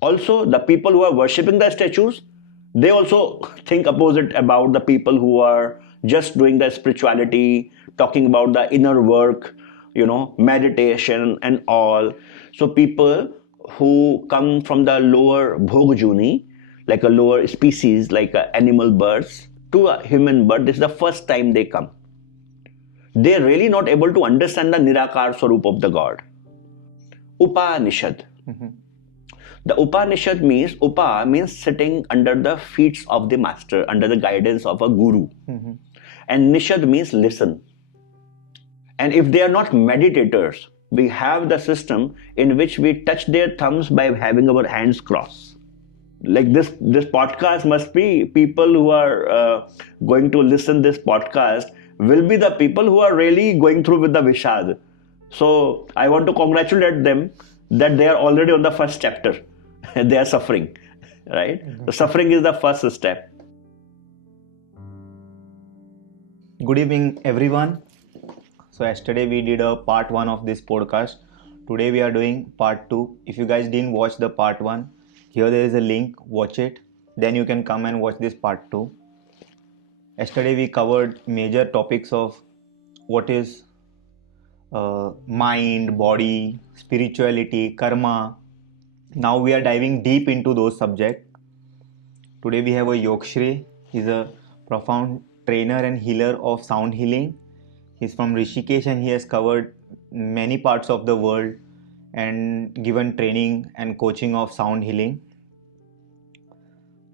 Also, the people who are worshipping the statues, they also think opposite about the people who are just doing the spirituality, talking about the inner work, meditation and all. So people who come from the lower bhog, like a lower species, like animal birds, to a human bird, this is the first time they come. They're really not able to understand the Nirakar Swarup of the God. Upanishad. The Upanishad means, Upa means sitting under the feet of the master, under the guidance of a guru. And Nishad means listen. And if they are not meditators, we have the system in which we touch their thumbs by having our hands crossed. Like this podcast must be people who are going to listen this podcast will be the people who are really going through with the Vishad. So I want to congratulate them that they are already on the first chapter. They are suffering, right? So suffering is the first step. Good evening, everyone. So yesterday we did a part 1 of this podcast. Today we are doing part 2. If you guys didn't watch the part 1, here there is a link, watch it. Then you can come and watch this part 2. Yesterday we covered major topics of what is mind, body, spirituality, karma. Now we are diving deep into those subjects. Today we have a Yogshree. He's a profound trainer and healer of sound healing. He's from Rishikesh and he has covered many parts of the world and given training and coaching of sound healing.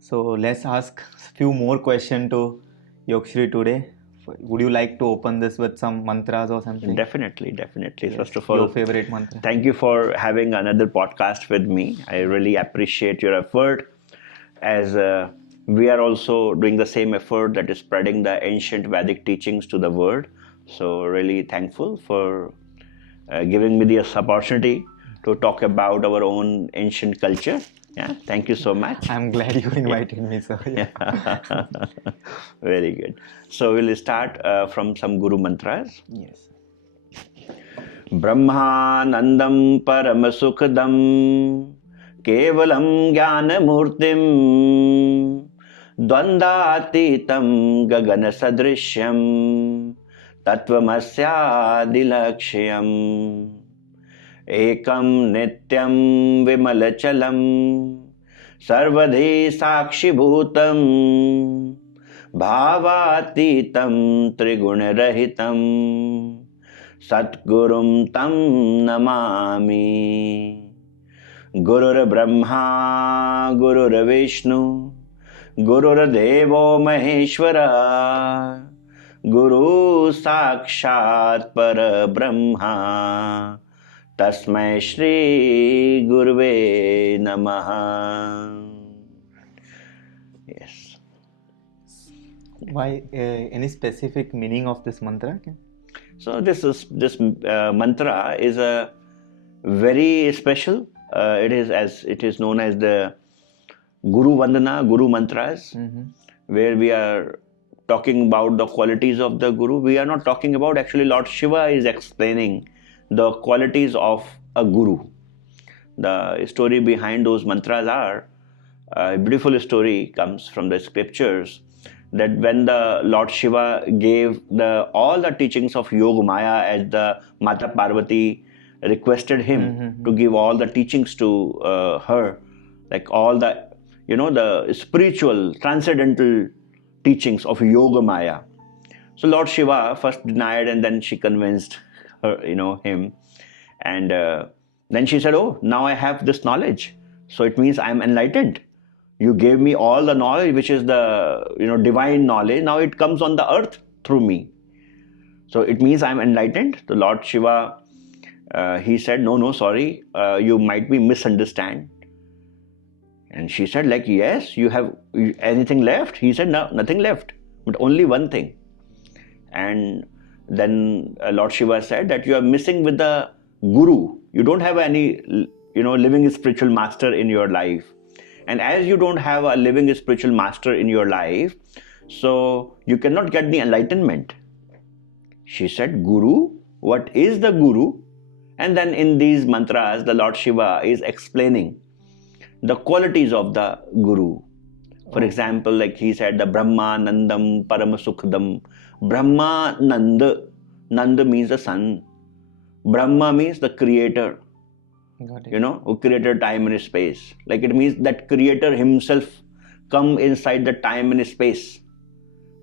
So let's ask a few more questions to Yogshree today. Would you like to open this with some mantras or something? Definitely. Yes. First of all, your favorite mantra. Thank you for having another podcast with me. I really appreciate your effort, as we are also doing the same effort, that is spreading the ancient Vedic teachings to the world. So really thankful for giving me this opportunity to talk about our own ancient culture. Yeah, thank you so much. I'm glad you invited me, sir. Yeah. Very good. So we'll start from some Guru mantras. Yes. Brahmanandam paramasukhdam kevalam jnanamurtim dvandatitam gagana sadrishyam tatvamasyadilakshayam ekam nityam vimalachalam sarvadhi sakshibhutam bhavatitam trigunarahitam Satgurum tam namami. Gurur Brahma, Gurur Vishnu, Gurur Devo Maheshwara, Guru Sakshat Para Brahma, Tasmai Shri Guruve Namaha. Yes. Why? Any specific meaning of this mantra? So this mantra is a very special. It is known as the Guru Vandana, Guru mantras, where we are talking about the qualities of the Guru. We are not talking about, actually Lord Shiva is explaining the qualities of a Guru. The story behind those mantras are, a beautiful story comes from the scriptures, that when the Lord Shiva gave all the teachings of Yoga Maya, as the Mata Parvati requested him to give all the teachings to her, like all the, the spiritual, transcendental teachings of Yoga Maya. So Lord Shiva first denied, and then she convinced her, him. And then she said, oh, now I have this knowledge. So it means I am enlightened. You gave me all the knowledge, which is the divine knowledge. Now it comes on the earth through me. So it means I am enlightened. The Lord Shiva, he said, no, sorry, you might be misunderstand. And she said, like, yes, you have anything left? He said, no, nothing left, but only one thing. And then Lord Shiva said that you are missing with the Guru. You don't have any, living spiritual master in your life. And as you don't have a living spiritual master in your life, so you cannot get the enlightenment. She said, Guru, what is the Guru? And then in these mantras, the Lord Shiva is explaining the qualities of the Guru. For example, like he said, the Brahmanandam Paramasukhdam. Brahmananda, Nanda means the sun. Brahma means the creator, Got it. who created time and space. Like it means that creator himself come inside the time and space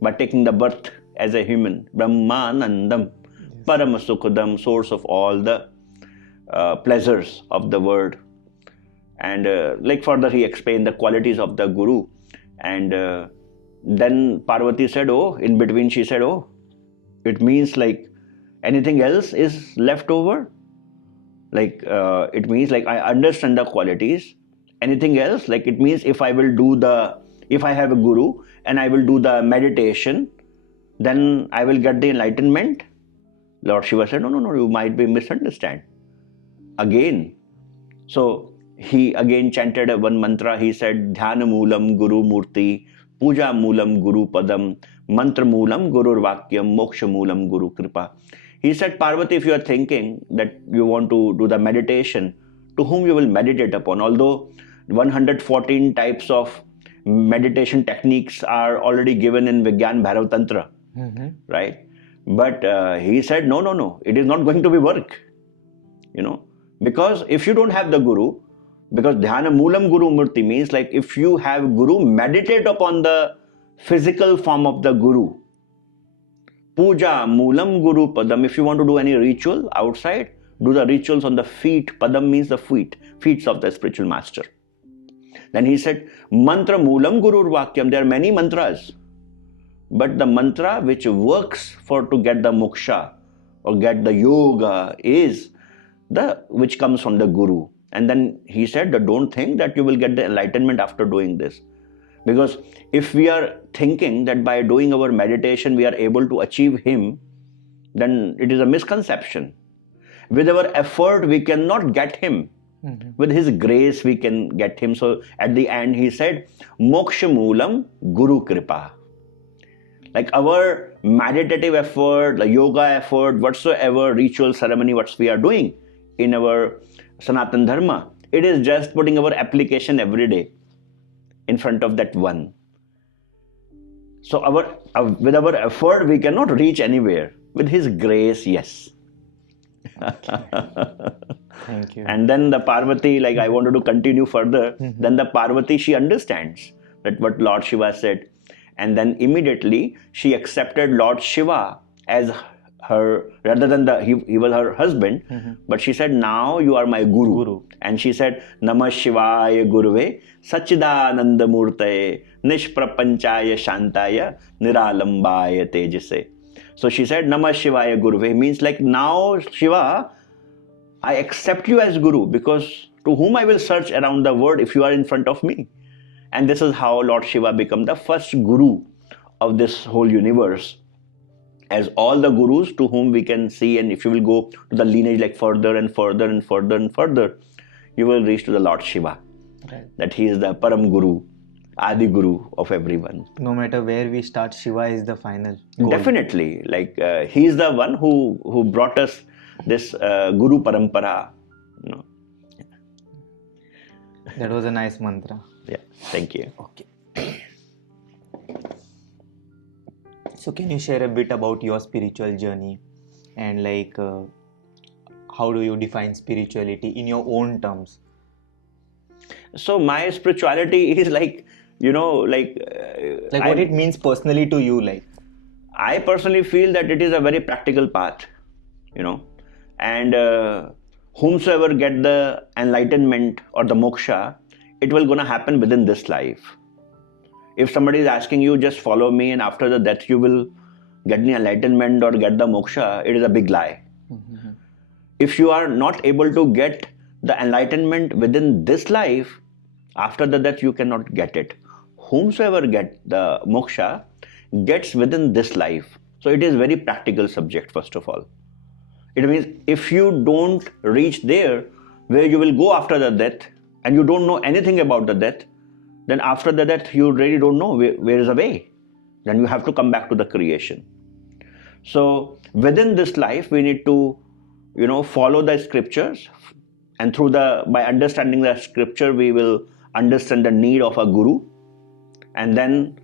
by taking the birth as a human. Brahmanandam, Paramasukhdam, source of all the pleasures of the world. And like further he explained the qualities of the Guru. And then Parvati said, oh, in between she said, oh, it means like anything else is left over. Like it means like I understand the qualities. Anything else, like it means if I have a Guru and I will do the meditation, then I will get the enlightenment. Lord Shiva said, no, you might be misunderstand. Again. So he again chanted one mantra. He said, Dhyana Moolam Guru Murti, Puja Moolam Guru Padam, Mantra Moolam Gurur Vakyam, Moksha Moolam Guru Kripa. He said, Parvati, if you are thinking that you want to do the meditation, to whom you will meditate upon? Although 114 types of meditation techniques are already given in Vigyan Bhairav Tantra, right? But he said, no, it is not going to be work, because if you don't have the Guru, because Dhyana Moolam Guru Murti means like if you have Guru, meditate upon the physical form of the Guru. Puja Moolam Guru Padam. If you want to do any ritual outside, do the rituals on the feet. Padam means the feet of the spiritual master. Then he said, Mantra Moolam Gurur Vakyam. There are many mantras. But the mantra which works to get the moksha or get the yoga is which comes from the Guru. And then he said that don't think that you will get the enlightenment after doing this. Because if we are thinking that by doing our meditation we are able to achieve him, then it is a misconception. With our effort we cannot get him. With his grace we can get him. So at the end he said, Moksha Moolam Guru Kripa. Like our meditative effort, the yoga effort, whatsoever ritual ceremony what we are doing in our Sanatan Dharma, it is just putting our application every day in front of that one. So with our effort we cannot reach anywhere. With his grace, yes. Thank you. And then the Parvati, like I wanted to continue further, then the Parvati, she understands that what Lord Shiva said. And then immediately she accepted Lord Shiva as her, rather than he was her husband, but she said, now you are my Guru. And she said, Namah Shivaya Guruve, Sachidananda Murtaye, Nishprapanchaya Shantaya, Niralambaya Tejase. So she said, Namah Shivaya Guruve, means like now Shiva, I accept you as Guru, because to whom I will search around the world if you are in front of me. And this is how Lord Shiva became the first Guru of this whole universe. As all the Gurus to whom we can see, and if you will go to the lineage like further and further and further and further, you will reach to the Lord Shiva. Right. That he is the Param Guru, Adi Guru of everyone. No matter where we start, Shiva is the final goal. Definitely. Like he is the one who brought us this Guru Parampara. That was a nice mantra. Yeah, thank you. Okay. So can you share a bit about your spiritual journey and like how do you define spirituality in your own terms? So my spirituality is like, what it means personally to you, like. I personally feel that it is a very practical path, and whomsoever get the enlightenment or the moksha, it will gonna happen within this life. If somebody is asking you, just follow me and after the death you will get the enlightenment or get the moksha, it is a big lie. If you are not able to get the enlightenment within this life, after the death you cannot get it. Whomsoever get the moksha gets within this life. So it is very practical subject first of all. It means if you don't reach there where you will go after the death and you don't know anything about the death, then after the death you really don't know where is the way. Then you have to come back to the creation. So within this life we need to follow the scriptures, and by understanding the scripture we will understand the need of a guru, and then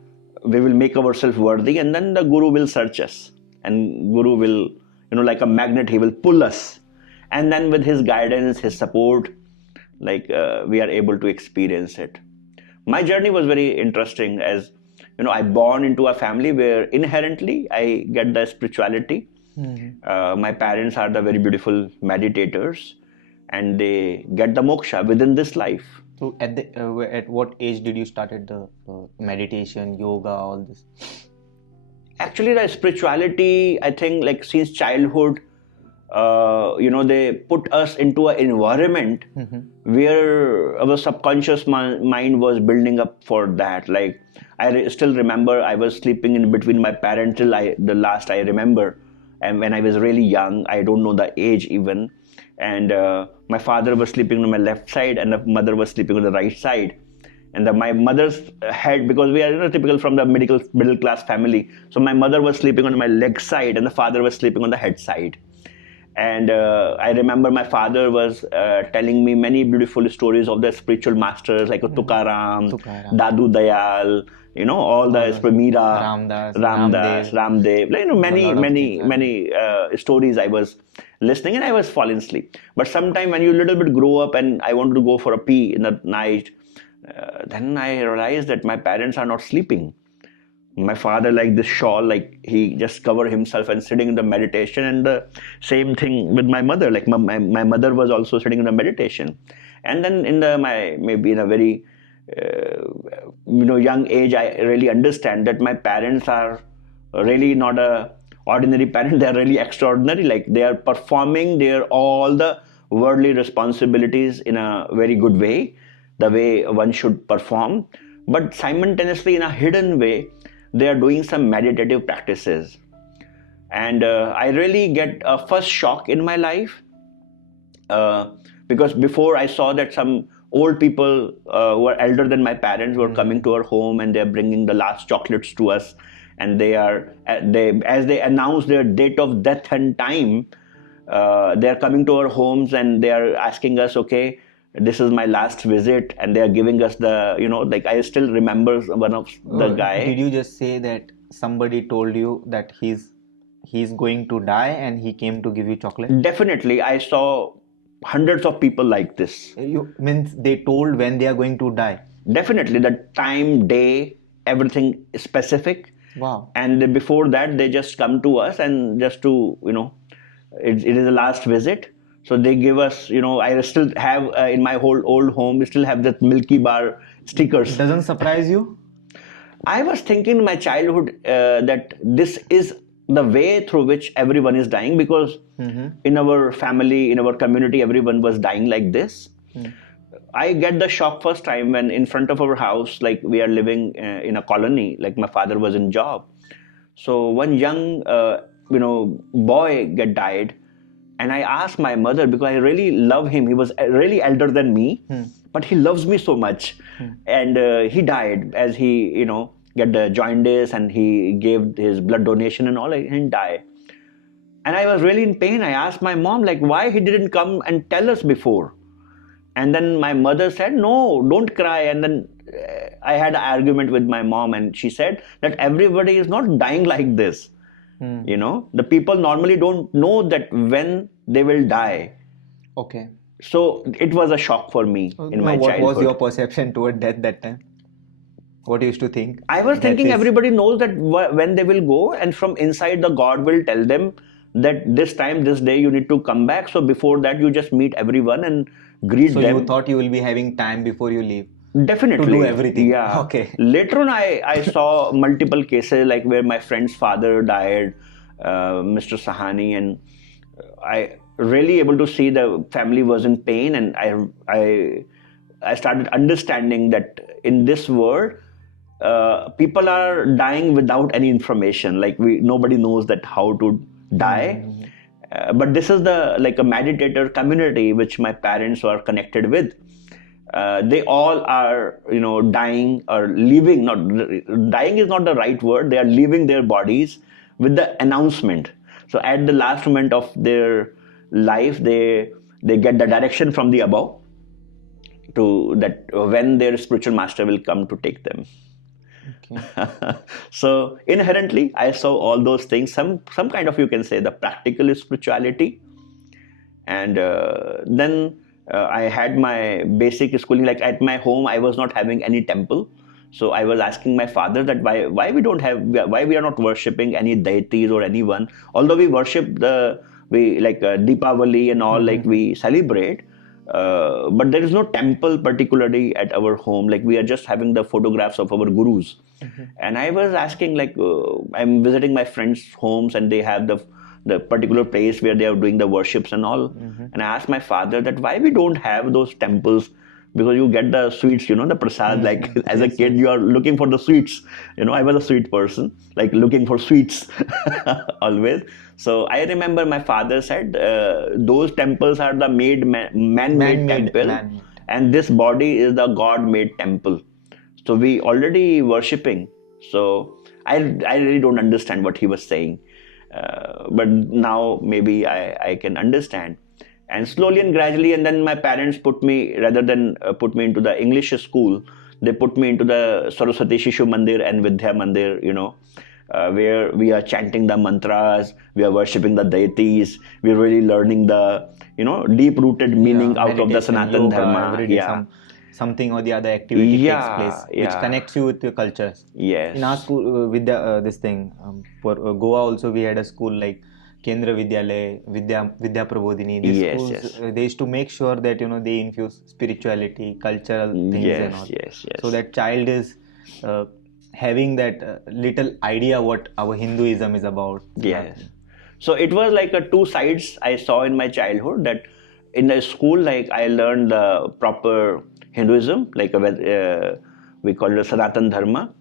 we will make ourselves worthy, and then the guru will search us, and guru will, like a magnet, he will pull us, and then with his guidance, his support, we are able to experience it. My journey was very interesting, as I born into a family where inherently I get the spirituality. My parents are the very beautiful meditators, and they get the moksha within this life. So at what age did you started the meditation, yoga, all this? Actually, the spirituality, I think, since childhood, they put us into an environment where our subconscious mind was building up for that. I still remember I was sleeping in between my parents till the last I remember, and when I was really young, I don't know the age even, and my father was sleeping on my left side and the mother was sleeping on the right side. And my mother's head, because we are typical from the middle class family, so my mother was sleeping on my leg side and the father was sleeping on the head side. And I remember my father was telling me many beautiful stories of the spiritual masters like Tukaram, Dadu Dayal, all the Mira, Ramdev, many stories I was listening, and I was falling asleep. But sometime when you little bit grow up and I wanted to go for a pee in the night, then I realized that my parents are not sleeping. My father, this shawl, he just covered himself and sitting in the meditation, and the same thing with my mother. My mother was also sitting in the meditation. And then maybe in a very young age, I really understand that my parents are really not a ordinary parent. They are really extraordinary. They are performing all the worldly responsibilities in a very good way, the way one should perform, but simultaneously in a hidden way they are doing some meditative practices. And I really get a first shock in my life, because before I saw that some old people who are elder than my parents were coming to our home, and they're bringing the last chocolates to us, and as they announce their date of death and time, they are coming to our homes and they are asking us, okay, this is my last visit, and they are giving us the, I still remember one of the guy. Did you just say that somebody told you that he's going to die and he came to give you chocolate? Definitely, I saw hundreds of people like this. Means they told when they are going to die? Definitely, the time, day, everything is specific. Wow. And before that, they just come to us and just to, it is the last visit. So they give us, I still have in my whole old home, we still have that Milky Bar stickers. It doesn't surprise you? I was thinking in my childhood that this is the way through which everyone is dying, because in our family, in our community, everyone was dying like this. I get the shock first time when in front of our house, we are living in a colony, my father was in job. So one young, boy died. And I asked my mother, because I really love him. He was really elder than me, but he loves me so much. And he died as he, get the jaundice, and he gave his blood donation and all, and he died. And I was really in pain. I asked my mom, why he didn't come and tell us before? And then my mother said, no, don't cry. And then I had an argument with my mom, and she said that everybody is not dying like this. The people normally don't know that when they will die. Okay. So it was a shock for me in my childhood. What was your perception toward death that time? What you used to think? I was thinking everybody knows that when they will go, and from inside the God will tell them that this time, this day you need to come back. So before that you just meet everyone and greet them. So you thought you will be having time before you leave? Definitely. To do everything. Yeah. Okay. Later on, I saw multiple cases where my friend's father died, Mr. Sahani, and I really able to see the family was in pain, and I started understanding that in this world, people are dying without any information. Nobody knows that how to die. But this is a meditator community which my parents were connected with. They all are, dying or leaving. Not dying is not the right word. They are leaving their bodies with the announcement. So at the last moment of their life, they get the direction from the above. to that when their spiritual master will come to take them. Okay. So inherently, I saw all those things. Some kind of, you can say, the practical spirituality, and then I had my basic schooling. Like at my home, I was not having any temple. So I was asking my father that why we don't have, why we are not worshipping any deities or anyone. Although we worship we like Deepavali and all, like we celebrate, but there is no temple particularly at our home. Like we are just having the photographs of our gurus. And I was asking, like I'm visiting my friends' homes and they have the particular place where they are doing the worships and all. And I asked my father that why we don't have those temples, because you get the sweets, the prasad, like as a kid, you are looking for the sweets. I was a sweet person, like looking for sweets always. So I remember my father said, those temples are the man-made temple, and this body is the God-made temple. So we already worshipping. So I really don't understand what he was saying. But now maybe I can understand. And slowly and gradually, and then my parents put me, rather than put me into the English school, they put me into the Saraswati Shishu Mandir and Vidya Mandir, where we are chanting the mantras, we are worshipping the deities, we're really learning the, deep-rooted meaning out of the Sanatan Dharma. Something or the other activity takes place, which connects you with your cultures. Yes. In our school, with this thing, for Goa also we had a school like Kendra Vidyalaya, Vidya Prabodhini. These schools, they used to make sure that they infuse spirituality, cultural things and all. So that child is having that little idea what our Hinduism is about. Yes. So it was like two sides I saw in my childhood. That in the school, like I learned the proper Hinduism, like we call it Sanatan Dharma.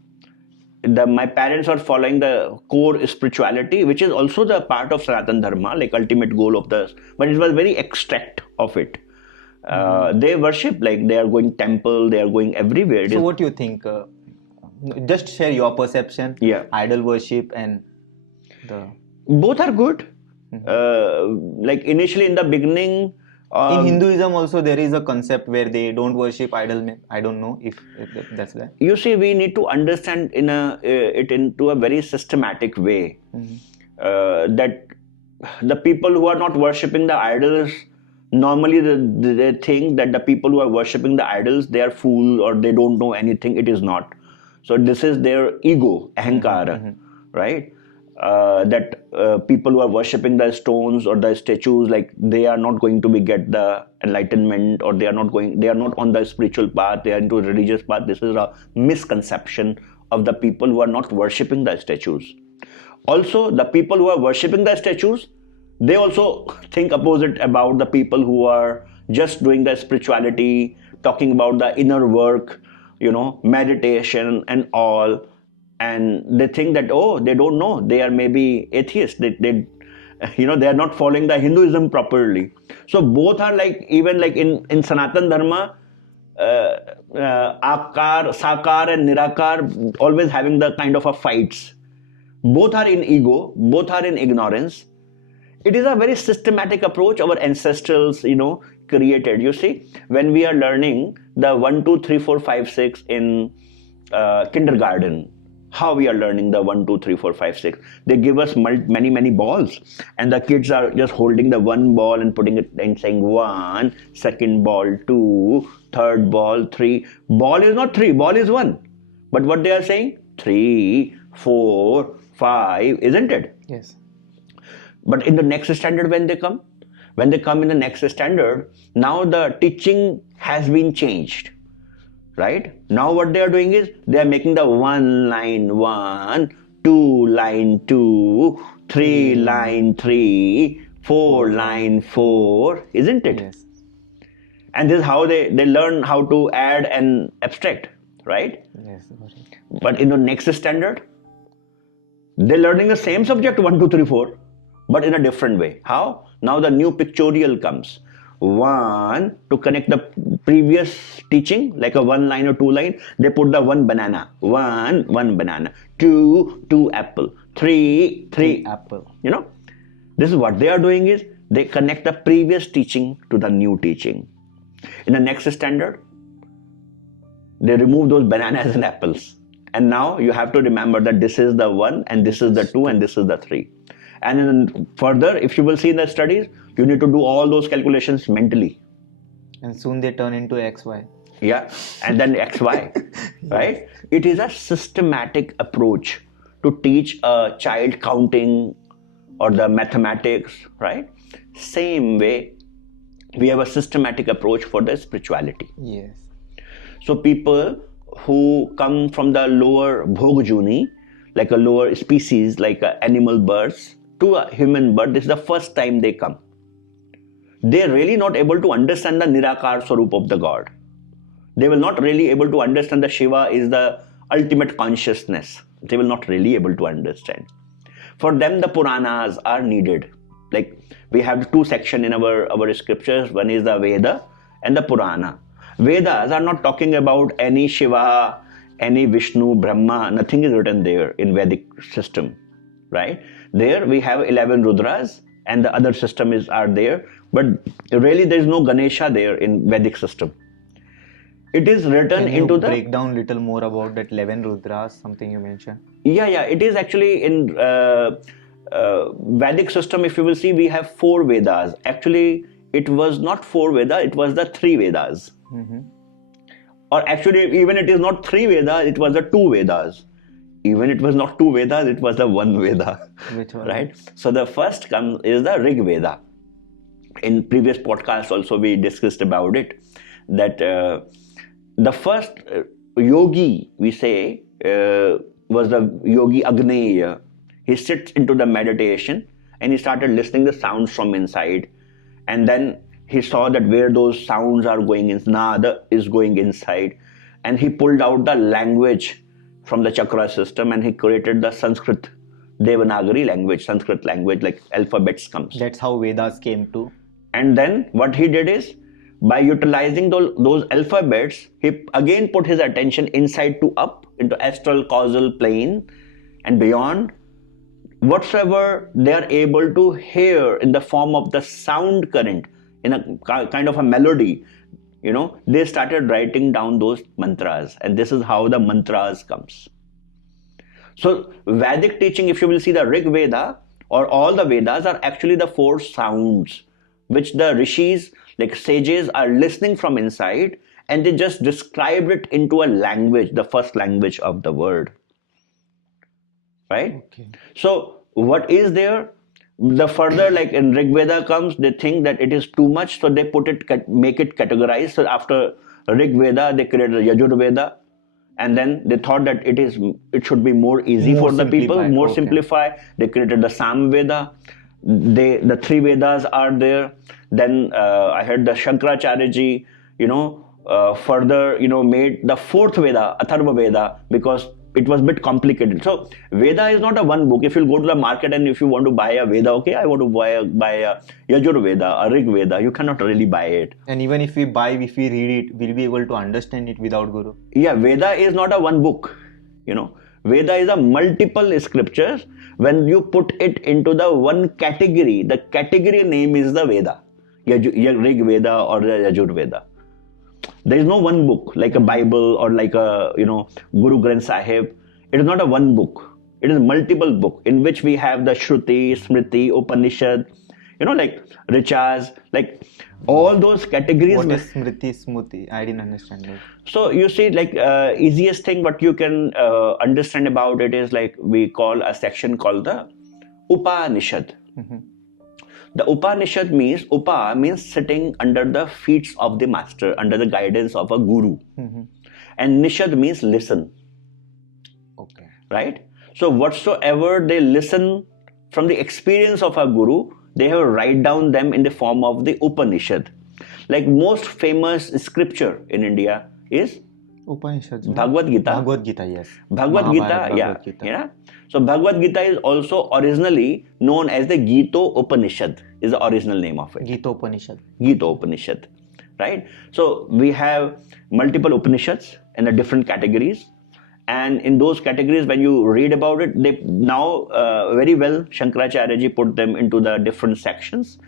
My parents are following the core spirituality, which is also the part of Sanatan Dharma, like ultimate goal of but it was very extract of it. They worship, like they are going temple, they are going everywhere. So what do you think? Just share your perception. Idol worship and the... Both are good. Like initially in the beginning, in Hinduism also there is a concept where they don't worship idol. I don't know if that's that. You see, we need to understand it into a very systematic way. That the people who are not worshipping the idols, normally they think that the people who are worshipping the idols, they are fools or they don't know anything. It is not. So this is their ego, ahankara, right? That people who are worshipping the stones or the statues, like they are not going to get the enlightenment, or they are not on the spiritual path, they are into a religious path. This is a misconception of the people who are not worshipping the statues. Also, the people who are worshipping the statues, they also think opposite about the people who are just doing the spirituality, talking about the inner work, meditation and all. And they think that, they don't know, they are maybe atheists, they are not following the Hinduism properly. So both are like, even like in Sanatan Dharma, Akar, Sakar and Nirakar always having the kind of a fights. Both are in ego, both are in ignorance. It is a very systematic approach our ancestrals, created. You see, when we are learning the 1, 2, 3, 4, 5, 6 in kindergarten, how we are learning the 1, 2, 3, 4, 5, 6. They give us many balls, and the kids are just holding the one ball and putting it and saying 1, second ball 2, third ball 3. Ball is not 3, ball is 1. But what they are saying? 3, 4, 5, isn't it? Yes. But in the next standard, when they come in the next standard, now the teaching has been changed. Right? Now what they are doing is, they are making the 1 line 1, 2 line 2, 3 line 3, 4 line 4, isn't it? Yes. And this is how they learn how to add and abstract, right? Yes. But in the next standard, they're learning the same subject 1, 2, 3, 4, but in a different way. How? Now the new pictorial comes. 1, to connect the previous teaching, like a 1 line or 2 line, they put the 1 banana. 1 banana. 2 apple. 3 apple. This is what they are doing is, they connect the previous teaching to the new teaching. In the next standard, They remove those bananas and apples. And now you have to remember that this is the 1 and this is the 2 and this is the 3. And then further, if you will see in the studies, you need to do all those calculations mentally. And soon they turn into XY. Yeah, and then XY, right? It is a systematic approach to teach a child counting or the mathematics, right? Same way, we have a systematic approach for the spirituality. Yes. So people who come from the lower Bhog-juni, like a lower species, like animal birds, to a human birth, this is the first time they come. They're really not able to understand the Nirakar Swarup of the God. They will not really able to understand that Shiva is the ultimate consciousness. They will not really able to understand. For them, the Puranas are needed. Like we have 2 sections in our scriptures. One is the Veda and the Purana. Vedas are not talking about any Shiva, any Vishnu, Brahma. Nothing is written there in Vedic system, right? There we have 11 Rudras and the other system are there. But really there is no Ganesha there in Vedic system. It is written Can you into the... break down little more about that 11 Rudras, something you mentioned? Yeah. It is actually in Vedic system, if you will see, we have 4 Vedas. Actually, it was not 4 Vedas, it was the 3 Vedas. Mm-hmm. Or actually, even it is not 3 Vedas, it was the 2 Vedas. Even it was not 2 Vedas, it was the 1 Veda. Which one? Right? So the first is the Rig Veda. In previous podcasts also we discussed about it, that the first yogi, we say, was the yogi Agneya. He sits into the meditation and he started listening the sounds from inside. And then he saw that where those sounds are going in, Nada is going inside. And he pulled out the language from the chakra system and he created the Sanskrit Devanagari language, Sanskrit language, like alphabets comes. That's how Vedas came to. And then what he did is, by utilizing those alphabets, he again put his attention inside to up, into astral causal plane and beyond. Whatsoever they are able to hear in the form of the sound current, in a kind of a melody, they started writing down those mantras, and this is how the mantras comes. So Vedic teaching, if you will see the Rig Veda or all the Vedas, are actually the 4 sounds which the rishis, like sages, are listening from inside, and they just described it into a language, the first language of the world. Right? Okay. So what is there? The further, like in Rig Veda comes, they think that it is too much, so they make it categorized. So after Rig Veda, they created Yajur Veda, and then they thought that it should be more easy for the people, more simplified. They created the Sam Veda. The 3 Vedas are there. Then I heard the Shankaracharya ji, further, made the 4th Veda, Atharva Veda, because it was a bit complicated. So Veda is not a one book. If you go to the market and if you want to buy a Veda, okay, I want to buy a Yajur Veda, a Rig Veda, you cannot really buy it. And even if we read it, we'll be able to understand it without Guru. Yeah, Veda is not a one book. Veda is a multiple scriptures. When you put it into the one category, the category name is the Veda, Rig Veda or the Yajur Veda. There is no one book like a Bible or like a Guru Granth Sahib. It is not a one book. It is multiple book in which we have the Shruti, Smriti, Upanishad, like Richas, like all those categories. What is Smriti, Smriti? I didn't understand that. So you see, like easiest thing what you can understand about it is, like we call a section called the Upanishad. Mm-hmm. The Upanishad means, Upa means sitting under the feet of the master, under the guidance of a guru. Mm-hmm. And Nishad means listen. Okay. Right? So whatsoever they listen from the experience of a guru, they have write down them in the form of the Upanishad. Like most famous scripture in India is Upanishad. Bhagavad Gita. Bhagavad Gita, yes. Bhagavad Gita, yeah. So Bhagavad Gita is also originally known as the Gita Upanishad, is the original name of it. Gita Upanishad. Gita Upanishad, right? So we have multiple Upanishads in the different categories. And in those categories, when you read about it, they now very well, Shankaracharya ji put them into the different sections,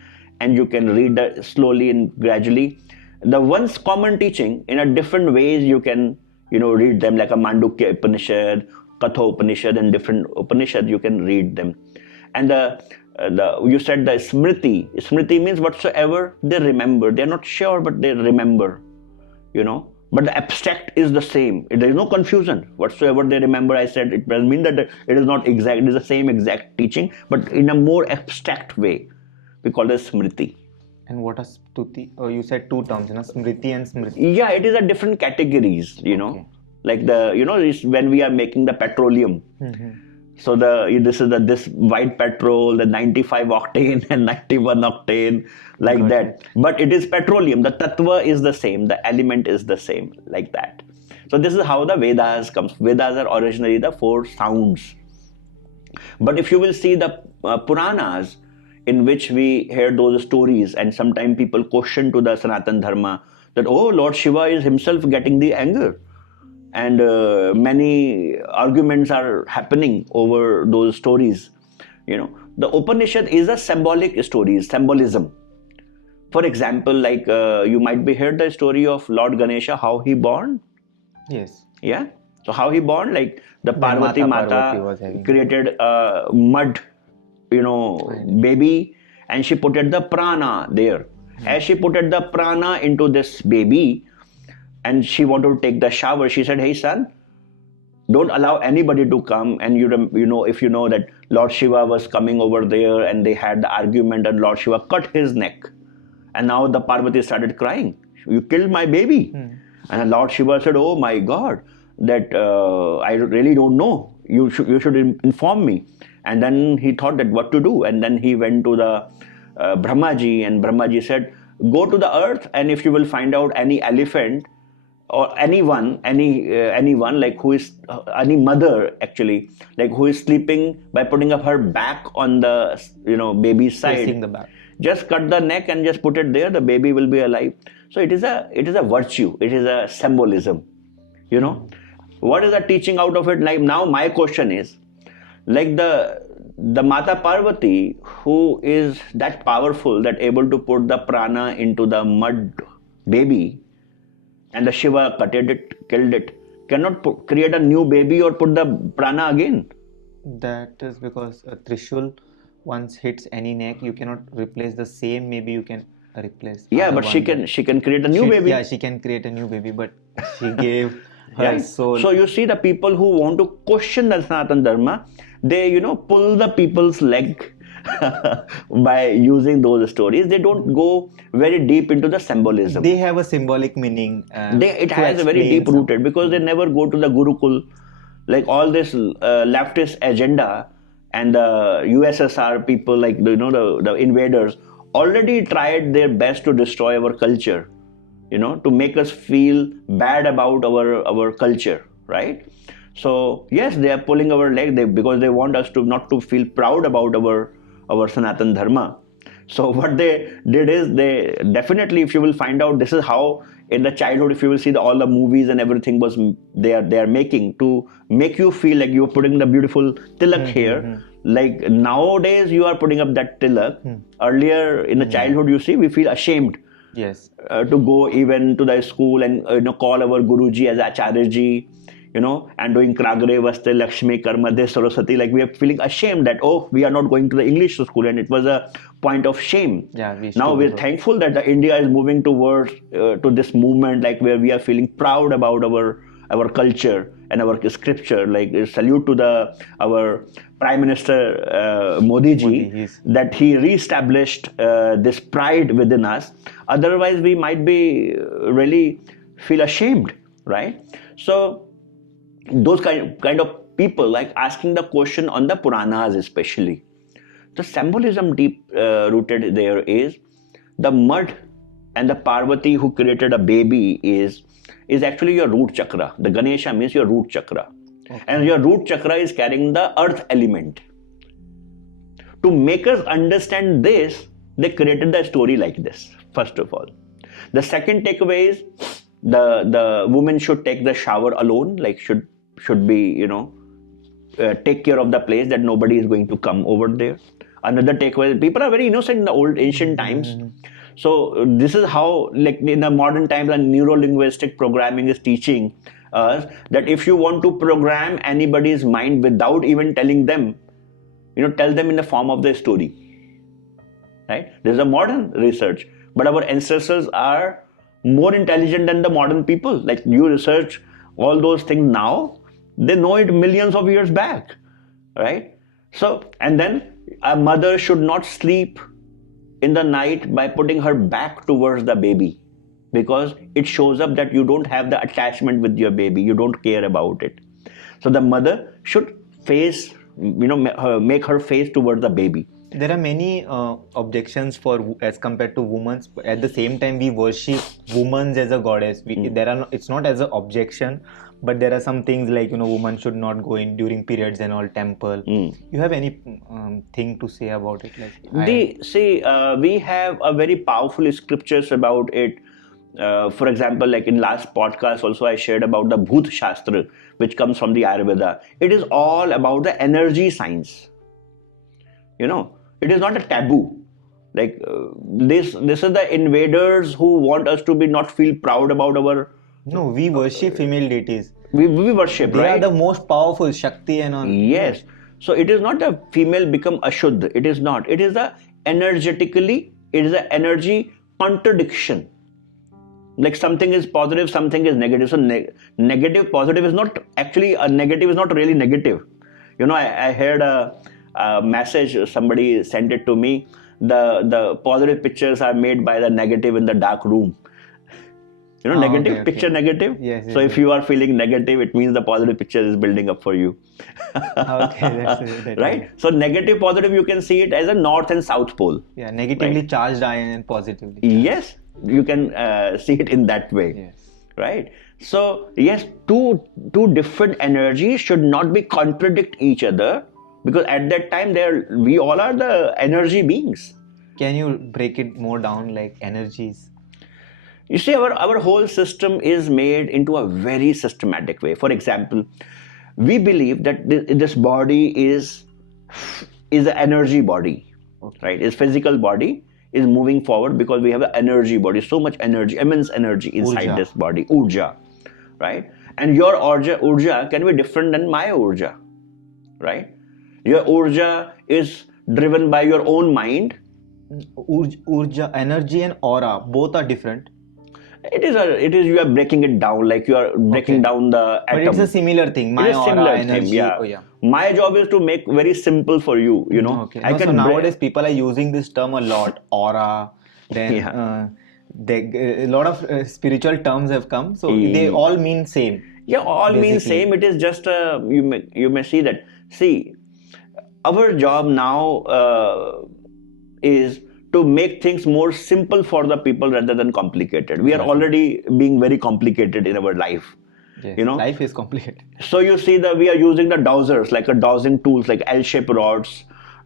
and you can read that slowly and gradually. The one's common teaching, in a different ways you can read them like a Mandukya Upanishad, Katha Upanishad, and different Upanishad. You can read them. And you said the Smriti. Smriti means whatsoever they remember. They're not sure, but they remember. But the abstract is the same. There is no confusion. Whatsoever they remember, I said, it doesn't mean that it is not exact. It is the same exact teaching, but in a more abstract way. We call it Smriti. And what is Stuti? Oh, you said two terms, Smriti and Smriti. Yeah, it is a different categories, Okay. Like it's when we are making the petroleum. So this is this white petrol, the 95 octane and 91 octane, like that. But it is petroleum. The tattva is the same. The element is the same, like that. So this is how the Vedas comes. Vedas are originally the 4 sounds. But if you will see the Puranas, in which we hear those stories, and sometimes people question to the Sanatan Dharma that, oh, Lord Shiva is himself getting the anger. And many arguments are happening over those stories. The Upanishad is a symbolic story, symbolism. For example, like you might be heard the story of Lord Ganesha, how he born. Yes. Yeah. So how he born, like the Parvati Parvati was Mata having created a mud, baby, and she put the prana there. As she put the prana into this baby, and she wanted to take the shower, she said, hey son, don't allow anybody to come. And if you know that Lord Shiva was coming over there and they had the argument, and Lord Shiva cut his neck. And now the Parvati started crying, you killed my baby. And Lord Shiva said, oh my God, that I really don't know. You should inform me. And then he thought that what to do. And then he went to the Brahmaji, and Brahmaji said, go to the earth, and if you will find out any elephant, or anyone like who is any mother actually, like who is sleeping by putting up her back on the baby's side, facing the back, just cut the neck and just put it there, the baby will be alive. So it is a virtue, it is a symbolism. What is the teaching out of it? Like now my question is, like the Mata Parvati, who is that powerful, that able to put the prana into the mud baby, and the Shiva cutted it, killed it, cannot create a new baby or put the prana again. That is because a Trishul once hits any neck, you cannot replace the same. Maybe you can replace. Yeah, but she can create a new baby. Yeah, she can create a new baby, but she gave her soul. So you see, the people who want to question the Sanatan Dharma, they pull the people's leg by using those stories. They don't go very deep into the symbolism. They have a symbolic meaning. It has a very deep rooted, because they never go to the Gurukul. Like all this leftist agenda, and the USSR people, like the invaders, already tried their best to destroy our culture, to make us feel bad about our culture, right? So yes, they are pulling our leg because they want us to not to feel proud about our Sanatan Dharma. So what they did is, they definitely, if you will find out, this is how in the childhood, if you will see all the movies and everything was they are making to make you feel like you are putting the beautiful tilak here. Like nowadays you are putting up that tilak. Earlier in the childhood, you see, we feel ashamed. Yes. To go even to the school and call our Guruji as Acharyaji, and doing Kragre Vaste Lakshmi Karmadhe Saraswati, like we are feeling ashamed that, oh, we are not going to the English school, and it was a point of shame. Yeah, now we're thankful that India is moving towards to this movement, like where we are feeling proud about our culture and our scripture. Like salute to our Prime Minister Modi ji, that he re-established this pride within us. Otherwise, we might be really feel ashamed, right? So those kind of people, like asking the question on the Puranas especially. The symbolism deep rooted there is the mud, and the Parvati who created a baby is actually your root chakra. The Ganesha means your root chakra. Okay. And your root chakra is carrying the earth element. To make us understand this, they created the story like this, first of all. The second takeaway is the woman should take the shower alone, like should be, take care of the place, that nobody is going to come over there. Another takeaway, people are very innocent in the old ancient times. So this is how, like in the modern times, the neuro-linguistic programming is teaching us that if you want to program anybody's mind without even telling them, tell them in the form of the story. Right? This is a modern research, but our ancestors are more intelligent than the modern people. Like, you research all those things now, they know it millions of years back, right? So, and then a mother should not sleep in the night by putting her back towards the baby, because it shows up that you don't have the attachment with your baby, you don't care about it. So the mother should face, make her face towards the baby. There are many objections as compared to women's. At the same time, we worship women as a goddess. It's not as an objection, but there are some things like women should not go in during periods and all temple. You have any thing to say about it? We have a very powerful scriptures about it. For example, like in last podcast also I shared about the Bhut Shastra, which comes from the Ayurveda. It is all about the energy science. It is not a taboo. Like this is the invaders who want us to not feel proud about our. No, we worship female deities. We worship, they right? Are the most powerful, Shakti and all. Yes. So it is not a female become Ashuddha. It is not. It is a energetically. It is an energy contradiction. Like something is positive, something is negative. So negative, positive is not actually a negative. Is not really negative. I heard a message, somebody sent it to me. The positive pictures are made by the negative in the dark room. Negative picture, negative. Yes, so if you are feeling negative, it means the positive picture is building up for you. Okay, that's right. So negative, positive, you can see it as a north and south pole. Yeah, negatively charged ion and positively charged. Yes, you can see it in that way. Yes. Right. So yes, two different energies should not be contradict each other. Because at that time, we all are the energy beings. Can you break it more down, like energies? You see, our whole system is made into a very systematic way. For example, we believe that this body is an energy body, right? Its physical body is moving forward because we have an energy body, so much energy, immense energy inside this body, urja, right? And your urja can be different than my urja, right? Your urja is driven by your own mind. Urja, energy and aura, both are different. It is you are breaking it down, like you are breaking down the atom. But it's a similar thing. My aura, similar energy. Thing, yeah. Oh, yeah. My job is to make very simple for you, Okay. So nowadays people are using this term a lot. Aura, then a lot of spiritual terms have come. So they all mean same. Yeah, all mean same. It is just you may see that. See, our job now is to make things more simple for the people rather than complicated. We are already being very complicated in our life. Yes, life is complicated. So you see that we are using the dowsers, like a dowsing tools, like L-shaped rods,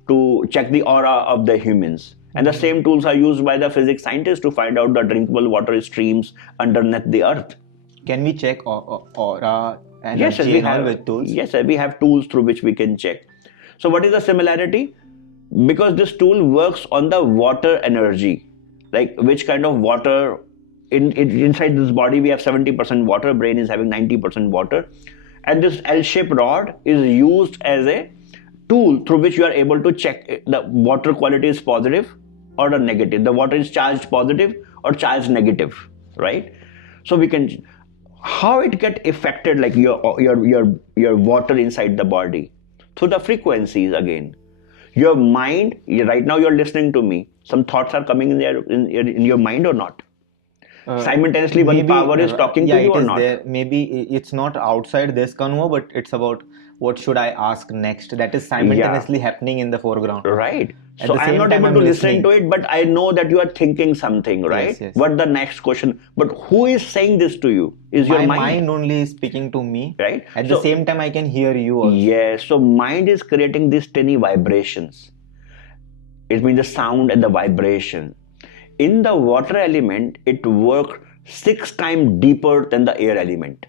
to check the aura of the humans. And the same tools are used by the physics scientists to find out the drinkable water streams underneath the earth. Can we check aura, energy with tools? Yes, we have tools through which we can check. So what is the similarity? Because this tool works on the water energy, like which kind of water inside this body. We have 70% water, brain is having 90% water, and this L-shaped rod is used as a tool through which you are able to check the water quality is positive or the negative. The water is charged positive or charged negative, right? So we can how it get affected, like your water inside the body through the frequencies again. Your mind, right now you're listening to me. Some thoughts are coming in your mind or not? Simultaneously, one power is talking to you or not? There. Maybe it's not outside this convo, but it's about what should I ask next. That is simultaneously happening in the foreground. Right. So I'm not able to listen to it, but I know that you are thinking something, right? Yes. What the next question? But who is saying this to you? Is your mind? My mind only is speaking to me. Right. At the same time, I can hear you also. Yes. So mind is creating these tiny vibrations. It means the sound and the vibration. In the water element, it works 6 times deeper than the air element.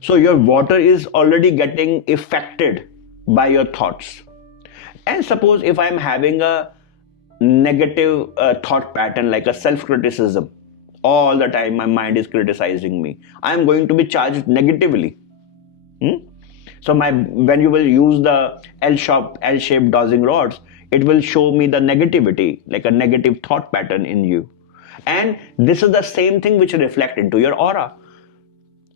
So your water is already getting affected by your thoughts. And suppose if I'm having a negative thought pattern, like a self-criticism, All the time my mind is criticizing me. I am going to be charged negatively. So when you will use the L-shaped dowsing rods, it will show me the negativity, like a negative thought pattern in you. And this is the same thing which reflect into your aura.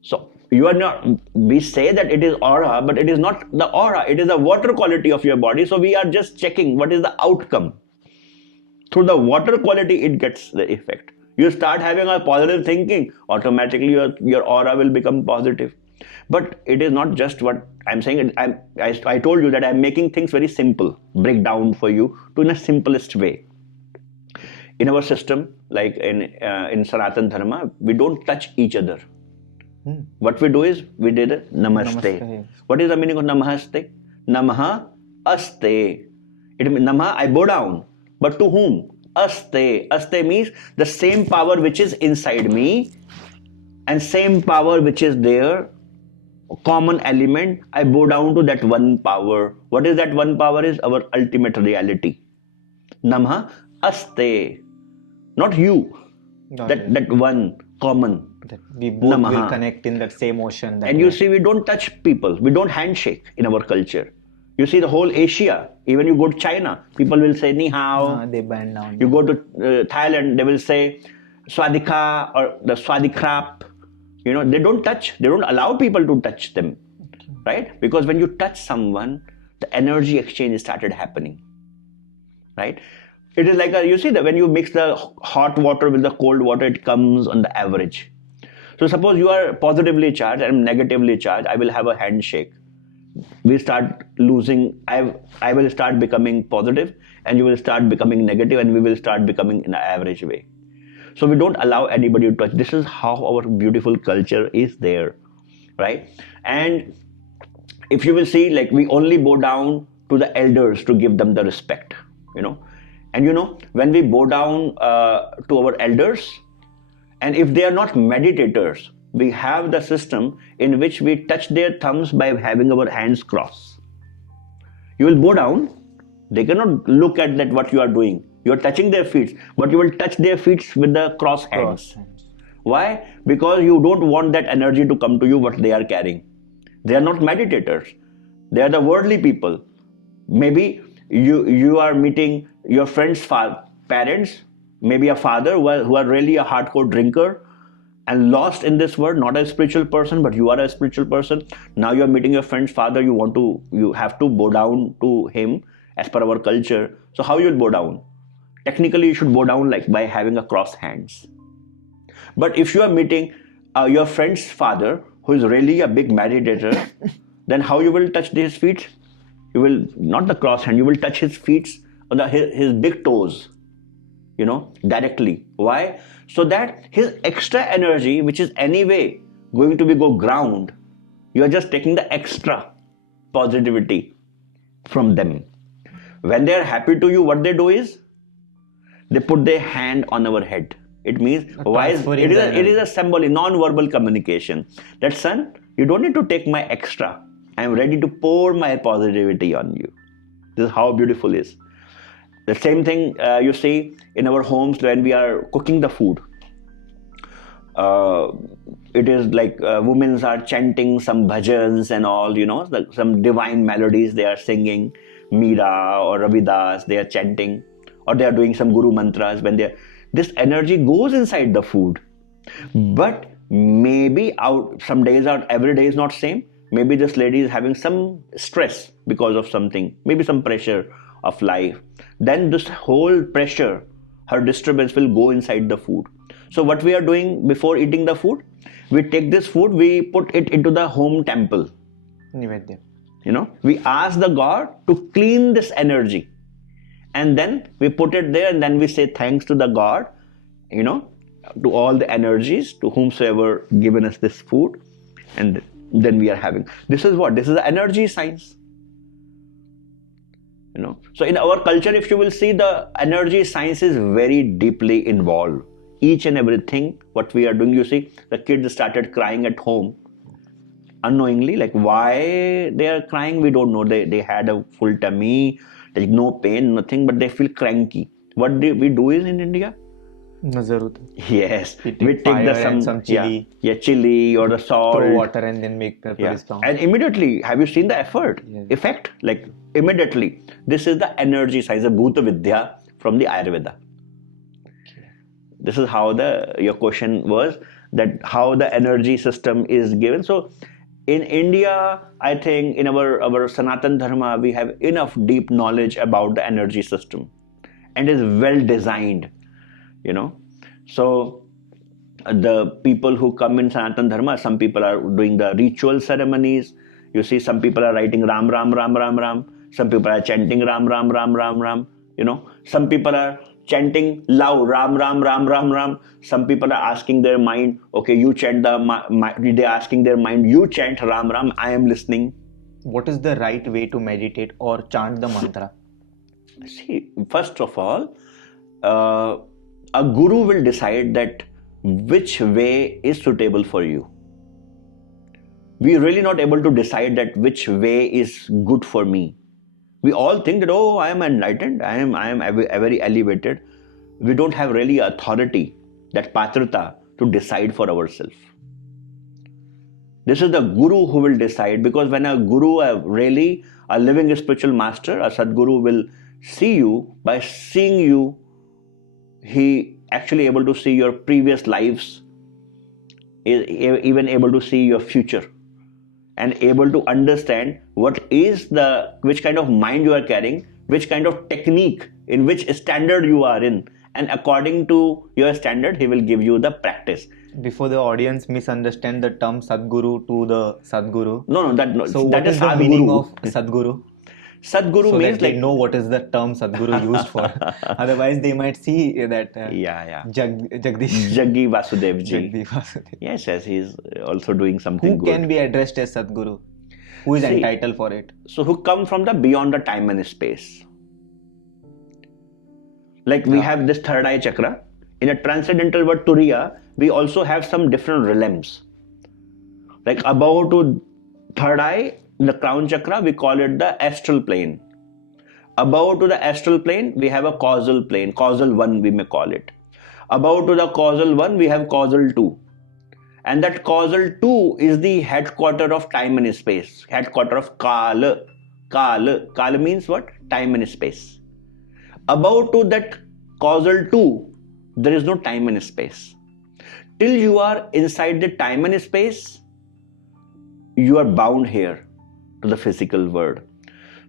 So you are not, we say that it is aura, but it is not the aura, it is the water quality of your body. So we are just checking what is the outcome. Through the water quality, it gets the effect. You start having a positive thinking, automatically your aura will become positive. But it is not just what I'm saying. I told you that I'm making things very simple, break down for you to in a simplest way. In our system, like in Sanatan Dharma, we don't touch each other. What we do is, we did a namaste. Namaste. What is the meaning of namaste? Namaha aste. It means namaha, I bow down. But to whom? Aste. Aste means the same power which is inside me and same power which is there, common element, I bow down to that one power. What is that one power? Is our ultimate reality. Namaha aste. Not you. That one common. That we both will connect in that same ocean. And you see, we don't touch people. We don't handshake in our culture. You see the whole Asia, even you go to China, people will say ni hao. They bend down. You go to Thailand, they will say swadika or the swadikrap. They don't touch. They don't allow people to touch them, right? Because when you touch someone, the energy exchange started happening, right? It is like you see that when you mix the hot water with the cold water, it comes on the average. So suppose you are positively charged and I'm negatively charged, I will have a handshake. We start losing, I will start becoming positive and you will start becoming negative and we will start becoming in an average way. So we don't allow anybody to touch. This is how our beautiful culture is there, right? And if you will see, like we only bow down to the elders to give them the respect, And when we bow down to our elders, and if they are not meditators, we have the system in which we touch their thumbs by having our hands crossed. You will bow down, they cannot look at that what you are doing. You are touching their feet, but you will touch their feet with the cross hands. Why? Because you don't want that energy to come to you what they are carrying. They are not meditators. They are the worldly people. Maybe you are meeting your friend's parents, maybe a father who are really a hardcore drinker and lost in this world, not a spiritual person, but you are a spiritual person. Now you are meeting your friend's father, you have to bow down to him as per our culture. So how you will bow down? Technically, you should bow down like by having a cross hands. But if you are meeting your friend's father, who is really a big meditator, then how you will touch his feet? You will, not the cross hand, you will touch his feet on his big toes, directly. Why? So that his extra energy, which is anyway going to go ground, you are just taking the extra positivity from them. When they are happy to you, what they do is, they put their hand on our head. It means, it is a symbol, non-verbal communication. That son, you don't need to take my extra. I am ready to pour my positivity on you. This is how beautiful it is. The same thing you see in our homes when we are cooking the food. It is like women are chanting some bhajans and all, some divine melodies they are singing. Meera or Ravidas, they are chanting. Or they are doing some guru mantras. This energy goes inside the food. But maybe some days every day is not same. Maybe this lady is having some stress because of something, maybe some pressure of life. Then this whole pressure, her disturbance will go inside the food. So what we are doing before eating the food, we take this food, we put it into the home temple. Nivedya. We ask the God to clean this energy. And then we put it there and then we say thanks to the God, to all the energies, to whomsoever given us this food. And then we are having. This is what? This is the energy science. So in our culture, if you will see, the energy science is very deeply involved. Each and everything, what we are doing, you see, the kids started crying at home. Unknowingly, like why they are crying, we don't know. They had a full tummy, like no pain, nothing, but they feel cranky. What we do is in India, Nazar utar. Yes, We we take take fire the and some chili, chili or the salt, throw water and then make pepper yeah, is strong. and immediately, have you seen the Yes. effect? Like immediately, this is the energy science, the Bhuta Vidya from the Ayurveda. This is how your question was, that how the energy system is given. So in India, I think in our Sanatan Dharma, we have enough deep knowledge about the energy system and is well designed, you know. So the people who come in Sanatan Dharma, some people are doing the ritual ceremonies. You see, some people are writing Ram, Ram, Ram, Ram, Ram. Some people are chanting Ram, Ram, Ram, Ram, Ram. You know, some people are chanting loud Ram, Ram, Ram, Ram, Ram. Some people are asking their mind, okay, you chant they're asking their mind, you chant Ram, Ram, I am listening. What is the right way to meditate or chant the mantra? See, first of all, a guru will decide that which way is suitable for you. We are really not able to decide that which way is good for me. We all think that, oh, I am enlightened, I am very elevated. We don't have really authority, that patrata, to decide for ourselves. This is the guru who will decide, because when a guru, a living spiritual master, a Sadguru will see you, by seeing you, he actually able to see your previous lives, is even able to see your future, and able to understand which kind of mind you are carrying, which kind of technique, in which standard you are in, and according to your standard, he will give you the practice. Before the audience misunderstand the term Sadguru to the Sadguru. No, So that what is is the Sadguru. meaning of Sadguru? Sadguru So means that they like, know what is the term Sadguru used for. Otherwise, they might see that Jagdish Jaggi Vasudev ji. Jagdi Vasudev. Yes, he is also doing something Who good. can be addressed as Sadguru? Who is entitled for it? So who come from the beyond the time and space. Like we have this third eye chakra. In a transcendental word Turiya, we also have some different realms. Like above to third eye, the crown chakra, we call it the astral plane. Above to the astral plane, we have a causal plane, causal 1 we may call it. Above to the causal 1, we have causal 2. And that causal 2 is the headquarter of time and space, headquarter of Kala. Kala means what? Time and space. Above to that causal 2, there is no time and space. Till you are inside the time and space, you are bound here to the physical world.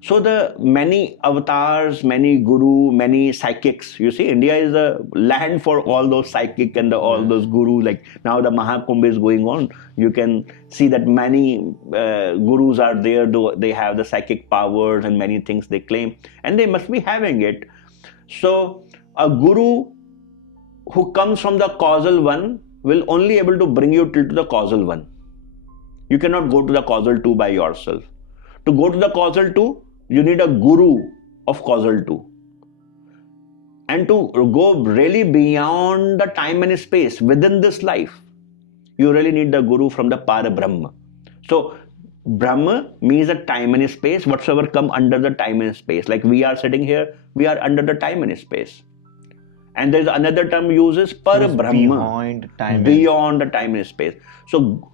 So the many avatars, many guru, many psychics. You see, India is a land for all those psychic and all those gurus. Like now the Mahakumbh is going on. You can see that many gurus are there. They have the psychic powers and many things they claim. And they must be having it. So a guru who comes from the causal 1 will only able to bring you till to the causal 1. You cannot go to the causal 2 by yourself. To go to the causal 2, you need a guru of causal 2. And to go really beyond the time and space within this life, you really need the guru from the Para Brahma. So Brahma means the time and space, whatsoever come under the time and space. Like we are sitting here, we are under the time and space. And there is another term uses Para Brahma, beyond the time and space. So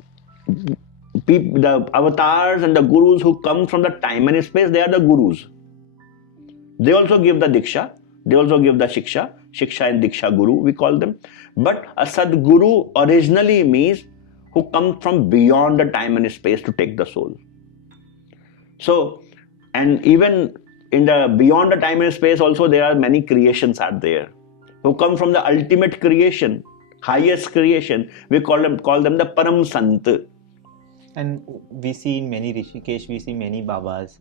the avatars and the gurus who come from the time and space, they are the gurus. They also give the diksha, they also give the shiksha and diksha guru we call them. But a Sadguru originally means who come from beyond the time and space to take the soul. So, and even in the beyond the time and space also, there are many creations are there who come from the ultimate creation, highest creation. We call them the Param Sant. And we see in many Rishikesh, we see many Babas,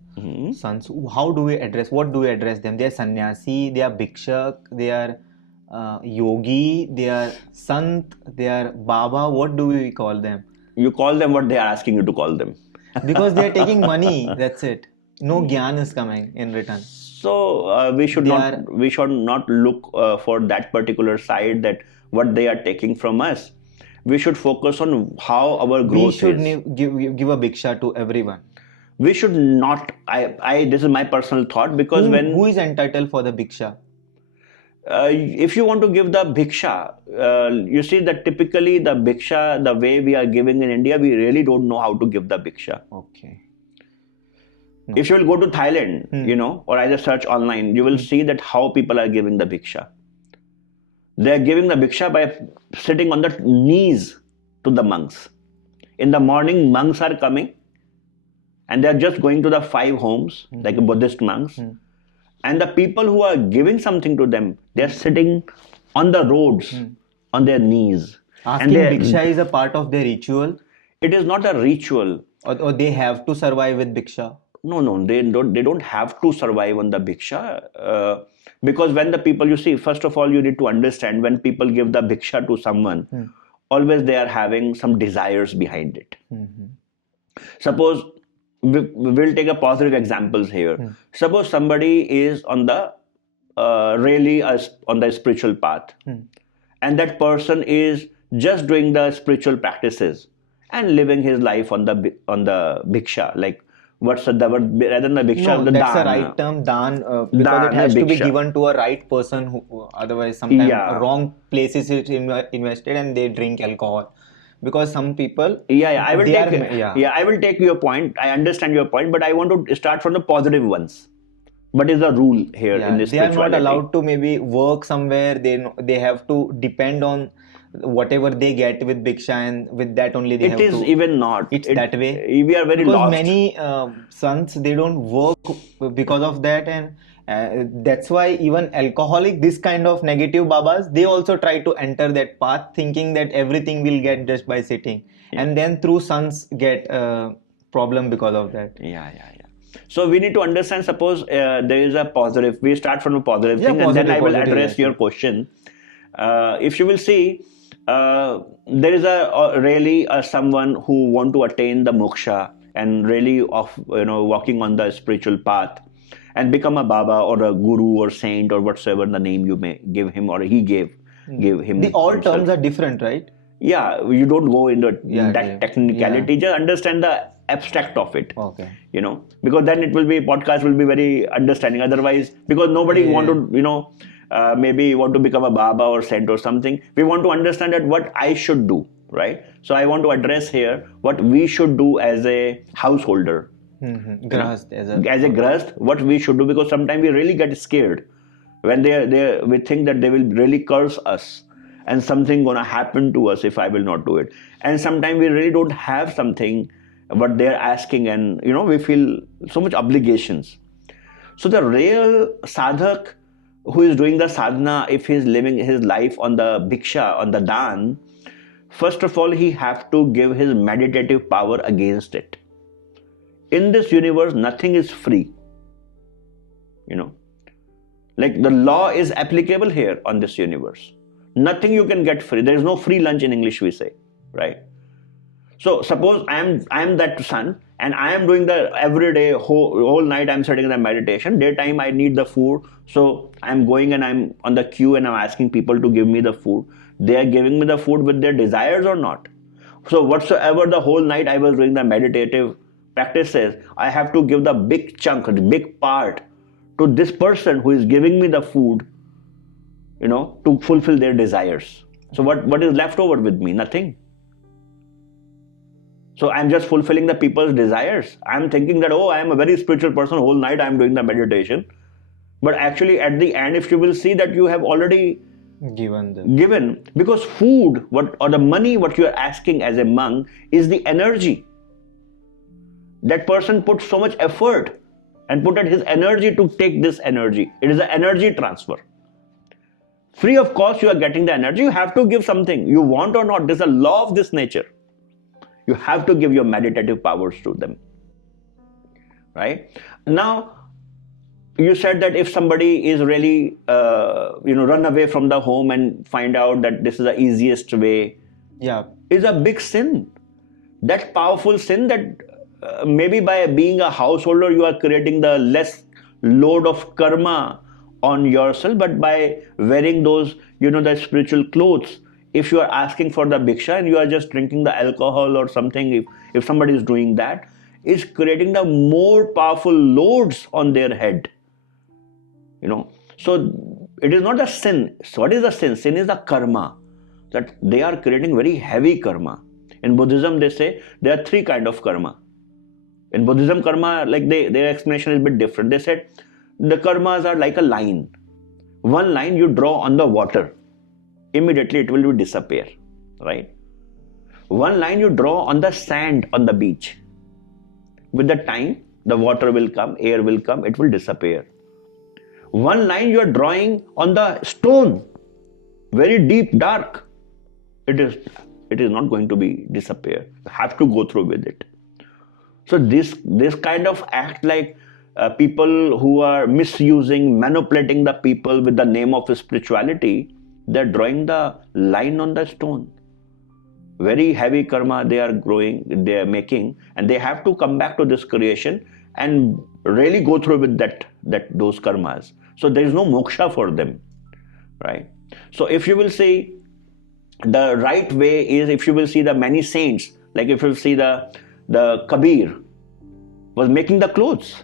sons. What do we address them? They are sannyasi, they are bhikshak, they are yogi, they are sant, they are Baba. What do we call them? You call them what they are asking you to call them. Because they are taking money, that's it. No gyan is coming in return. So we should not look for that particular side, that what they are taking from us. We should focus on how our growth is. We should give a bhiksha to everyone. We should not. This is my personal thought, because who is entitled for the bhiksha? If you want to give the bhiksha, you see that typically the bhiksha, the way we are giving in India, we really don't know how to give the bhiksha. Okay. If you will go to Thailand, or either search online, you will see that how people are giving the bhiksha. They are giving the bhiksha by sitting on the knees to the monks. In the morning, monks are coming and they are just going to the 5 homes, like Buddhist monks. And the people who are giving something to them, they are sitting on the roads, on their knees. Asking bhiksha is a part of their ritual? It is not a ritual. Or they have to survive with bhiksha? No, they don't have to survive on the bhiksha. Because when the people, you see, first of all, you need to understand when people give the bhiksha to someone, always they are having some desires behind it. Suppose, we'll take a positive examples here. Suppose somebody is on the really on the spiritual path, and that person is just doing the spiritual practices and living his life on the bhiksha, like what's the word rather than the bhiksha? No, the that's dana. the right term, dan, because it has to be given to a right person who otherwise sometimes wrong places is invested and they drink alcohol. Because some people, I will take your point. I understand your point, but I want to start from the positive ones. What is the rule here in this? They are not allowed to maybe work somewhere. They have to depend on whatever they get with bhiksha, and with that only they have to. It is even not. It's that way. We are very lost. Because many sons, they don't work because of that, and that's why even alcoholic, this kind of negative babas, they also try to enter that path thinking that everything will get just by sitting, and then through sons get problem because of that. So we need to understand, suppose there is a positive, we start from a positive thing, and then I will address your question. If you will see, there is really someone who want to attain the moksha and really walking on the spiritual path and become a baba or a guru or saint or whatsoever the name you may give him or he give him. All terms are different, right? Yeah, you don't go into that technicality. Just understand the abstract of it. Okay. Because then it will be, podcast will be very understanding. Otherwise, because nobody want to, maybe want to become a baba or saint or something. We want to understand that what I should do, right? So I want to address here what we should do as a householder. Grahast, as a grahast, what we should do, because sometimes we really get scared when we think that they will really curse us and something gonna happen to us if I will not do it. And sometimes we really don't have something what they're asking, and we feel so much obligations. So the real sadhak who is doing the sadhana, if he's living his life on the bhiksha, on the dan, first of all he have to give his meditative power against it. In this universe, nothing is free. Like the law is applicable here on this universe. Nothing you can get free. There is no free lunch in English, we say, right? So suppose I am that son, and I am doing the every day, whole night I'm sitting in the meditation. Daytime I need the food, so I'm going and I'm on the queue and I'm asking people to give me the food. They are giving me the food with their desires or not? So whatsoever the whole night I was doing the meditative practices, I have to give the big chunk, the big part to this person who is giving me the food, to fulfill their desires. So what is left over with me? Nothing. So I'm just fulfilling the people's desires. I'm thinking that, I am a very spiritual person, whole night I'm doing the meditation. But actually at the end, if you will see that you have already given, because food, or the money what you are asking as a monk is the energy. That person put so much effort and put his energy to take this energy. It is an energy transfer. Free of cost, you are getting the energy. You have to give something. You want or not, there's a law of this nature. You have to give your meditative powers to them. Right? Now, you said that if somebody is really, run away from the home and find out that this is the easiest way, is a big sin. That powerful sin that maybe by being a householder, you are creating the less load of karma on yourself, but by wearing those, the spiritual clothes, if you are asking for the bhiksha and you are just drinking the alcohol or something, if somebody is doing that, is creating the more powerful loads on their head. So it is not a sin. So what is the sin? Sin is the karma. That they are creating very heavy karma. In Buddhism, they say there are 3 kinds of karma. In Buddhism, karma, like their explanation is a bit different. They said the karmas are like a line. One line you draw on the water, immediately it will disappear, right? One line you draw on the sand on the beach. With the time, the water will come, air will come, it will disappear. One line you are drawing on the stone, very deep, dark, it is not going to be disappear. You have to go through with it. So this kind of act, like people who are misusing, manipulating the people with the name of spirituality, they're drawing the line on the stone. Very heavy karma they are making, and they have to come back to this creation and really go through with those karmas. So there is no moksha for them, right? So if you will see, the right way is, if you will see the many saints, like if you see the Kabir was making the clothes.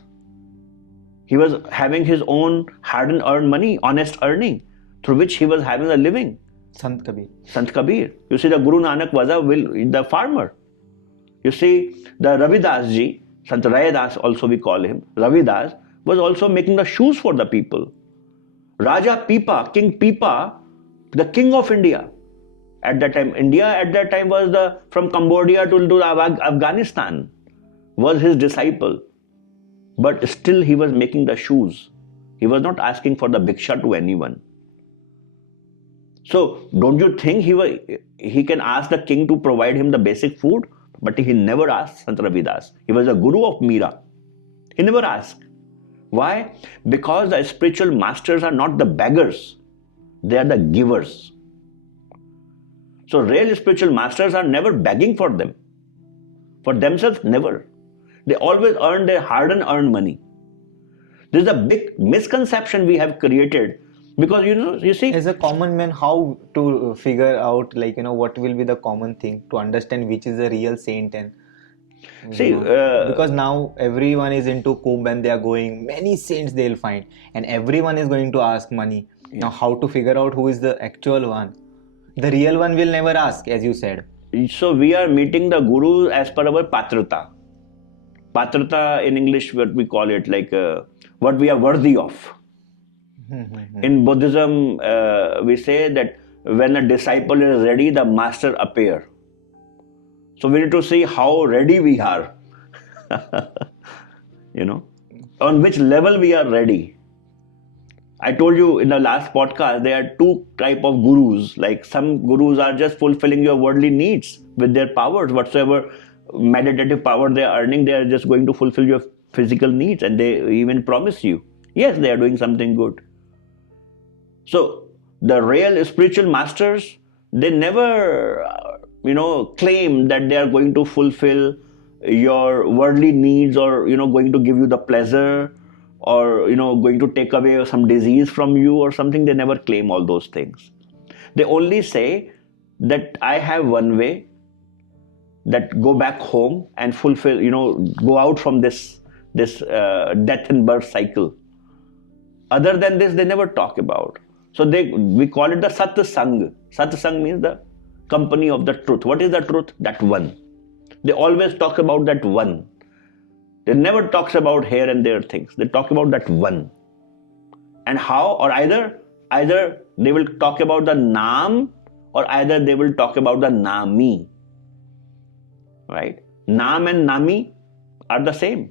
He was having his own hard and earned money, honest earning, through which he was having a living. Sant Kabir. Sant Kabir. You see, the Guru Nanak was the farmer. You see, the Ravidas ji, Sant Rayadas also we call him, Ravidas, was also making the shoes for the people. Raja Pipa, King Pipa, the king of India. At that time, India was from Cambodia to Afghanistan, was his disciple. But still he was making the shoes. He was not asking for the bhiksha to anyone. So don't you think he can ask the king to provide him the basic food? But he never asked Sant Ravidas. He was a guru of Meera. He never asked. Why? Because the spiritual masters are not the beggars. They are the givers. So real spiritual masters are never begging for them. For themselves, never. They always earn their hard-earned money. This is a big misconception we have created, because you see, as a common man, how to figure out, what will be the common thing to understand which is a real saint, and because now everyone is into Kumbh and they are going, many saints they'll find, and everyone is going to ask money. Yeah. Now how to figure out who is the actual one? The real one will never ask, as you said. So we are meeting the guru as per our patrata. Patrata in English, what we call it, like what we are worthy of. In Buddhism, we say that when a disciple is ready, the master appear. So we need to see how ready we are. On which level we are ready. I told you in the last podcast, there are 2 types of gurus. Like some gurus are just fulfilling your worldly needs with their powers. Whatsoever meditative power they are earning, they are just going to fulfill your physical needs, and they even promise you, yes, they are doing something good. So the real spiritual masters, they never claim that they are going to fulfill your worldly needs, or going to give you the pleasure, or going to take away some disease from you or something. They never claim all those things. They only say that I have one way, that go back home and fulfill, go out from this death and birth cycle. Other than this, they never talk about. So we call it the satsang. Satsang means the company of the truth. What is the truth? That one. They always talk about that one. They never talks about here and there things. They talk about that one. And how? Or either they will talk about the naam, or either they will talk about the nami. Right? Naam and nami are the same.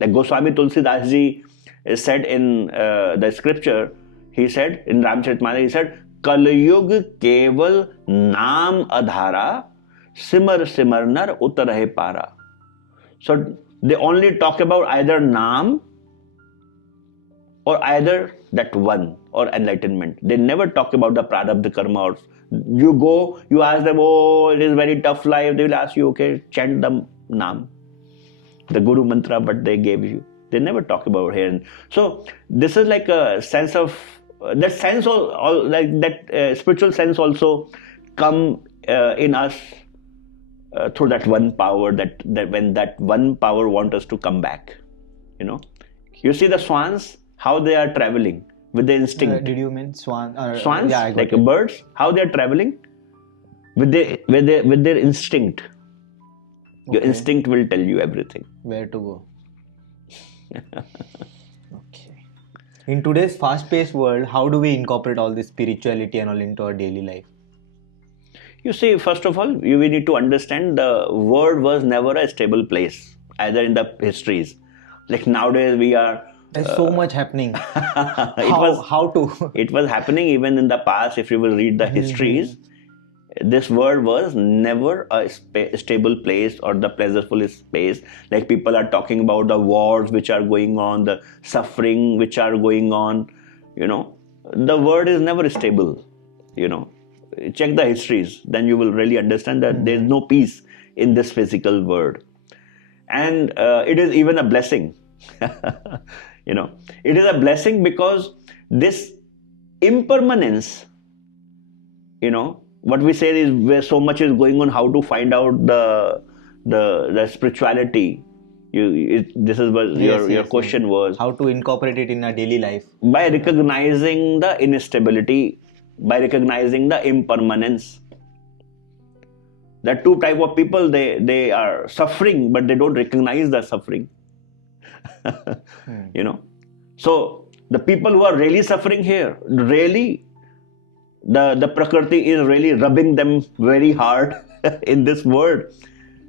Like Goswami Tulsidas ji said in the scripture, he said in Ramcharitmanas, he said, Kalyug keval naam adhara, simar simar nar utarahe para. So they only talk about either naam or either that one or enlightenment. They never talk about the prarabdha karma. Or you go, you ask them, oh, it is very tough life. They will ask you, okay, chant the naam, the guru mantra, but they gave you. They never talk about here. So this is like a sense of that sense, like that spiritual sense also come in us through that one power. That when that one power wants us to come back, you see the swans, how they are traveling with the instinct. Did you mean swan? Swans, Yeah, I got like it. birds, how they are traveling with their instinct. Your Okay. instinct will tell you everything. Where to go? Okay. In today's fast-paced world, how do we incorporate all this spirituality and all into our daily life? You see, first of all, we need to understand the world was never a stable place, either in the histories. Like nowadays, we are. There's so much happening. was- how to? It was happening even in the past. If you will read the histories, this world was never a stable place or the pleasureful space. Like people are talking about the wars which are going on, the suffering which are going on. The world is never stable. Check the histories, then you will really understand that there is no peace in this physical world. And it is even a blessing. It is a blessing because this impermanence, what we say is where so much is going on, how to find out the spirituality. This is what your question was. How to incorporate it in our daily life? By recognizing the instability, by recognizing the impermanence. There are two type of people. They are suffering, but they don't recognize the suffering. So the people who are really suffering here, really, the Prakriti is really rubbing them very hard in this world.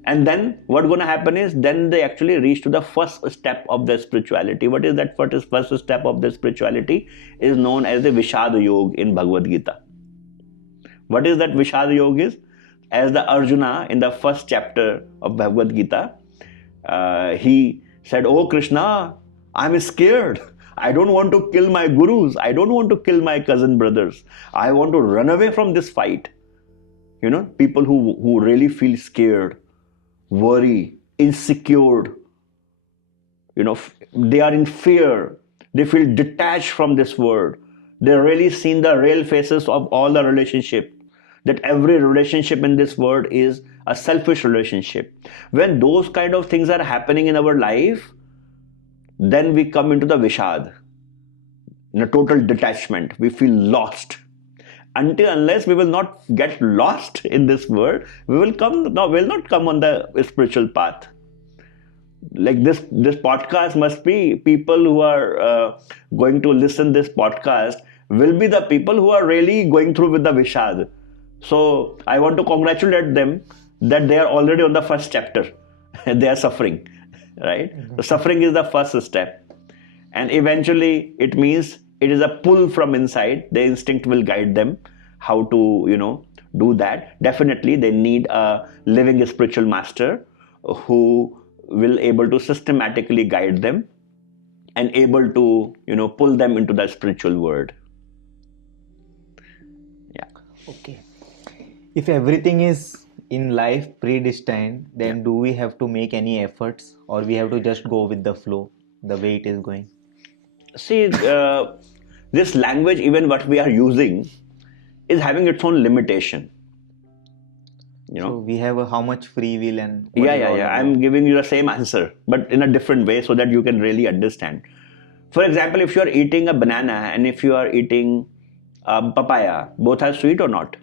And then what's going to happen is, then they actually reach to the first step of the spirituality. What is that first step of the spirituality? Is known as the Vishad Yoga in Bhagavad Gita. What is that Vishad Yoga is? As the Arjuna in the first chapter of Bhagavad Gita, he said, "Oh Krishna, I'm scared. I don't want to kill my gurus. I don't want to kill my cousin brothers. I want to run away from this fight." People who really feel scared, worry, insecure, they are in fear. They feel detached from this world. They really seen the real faces of all the relationship. That every relationship in this world is a selfish relationship. When those kind of things are happening in our life, then we come into the Vishad, in a total detachment. We feel lost. Unless we will not get lost in this world, we will not come on the spiritual path. Like this podcast must be, people who are going to listen this podcast will be the people who are really going through with the Vishad. So I want to congratulate them that they are already on the first chapter. They are suffering, right? The suffering is the first step. And eventually it means it is a pull from inside. The instinct will guide them how to, do that. Definitely they need a living spiritual master who will able to systematically guide them and able to, pull them into the spiritual world. Yeah. Okay. If everything is in life predestined, then do we have to make any efforts, or we have to just go with the flow, the way it is going? See, this language, even what we are using, is having its own limitation. So we have how much free will and... Yeah. I'm giving you the same answer, but in a different way so that you can really understand. For example, if you are eating a banana and if you are eating papaya, both are sweet or not?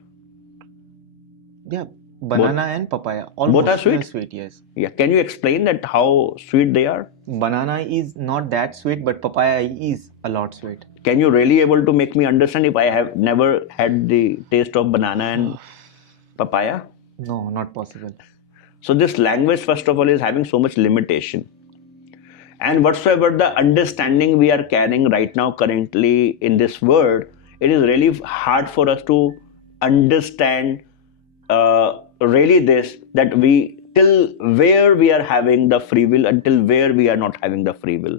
Yeah, banana and papaya. Almost both are sweet? Sweet, yes. Yeah. Can you explain that how sweet they are? Banana is not that sweet, but papaya is a lot sweet. Can you really able to make me understand if I have never had the taste of banana and papaya? No, not possible. So this language, first of all, is having so much limitation. And whatsoever the understanding we are carrying right now, currently in this world, it is really hard for us to understand really this, that we, till where we are having the free will, until where we are not having the free will.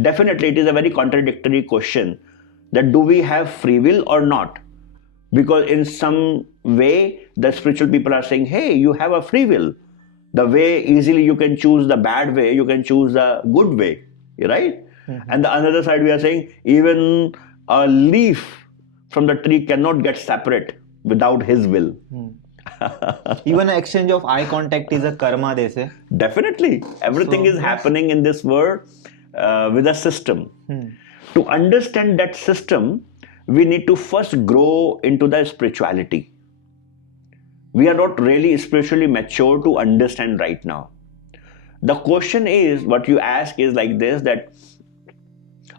Definitely, it is a very contradictory question, that do we have free will or not? Because in some way, the spiritual people are saying, hey, you have a free will. The way easily you can choose the bad way, you can choose the good way, right? Mm-hmm. And the other side, we are saying, even a leaf from the tree cannot get separate without his will. Even an exchange of eye contact is a karma, they say. Definitely. Everything is happening in this world with a system. To understand that system, we need to first grow into the spirituality. We are not really spiritually mature to understand right now. The question is, what you ask is like this, that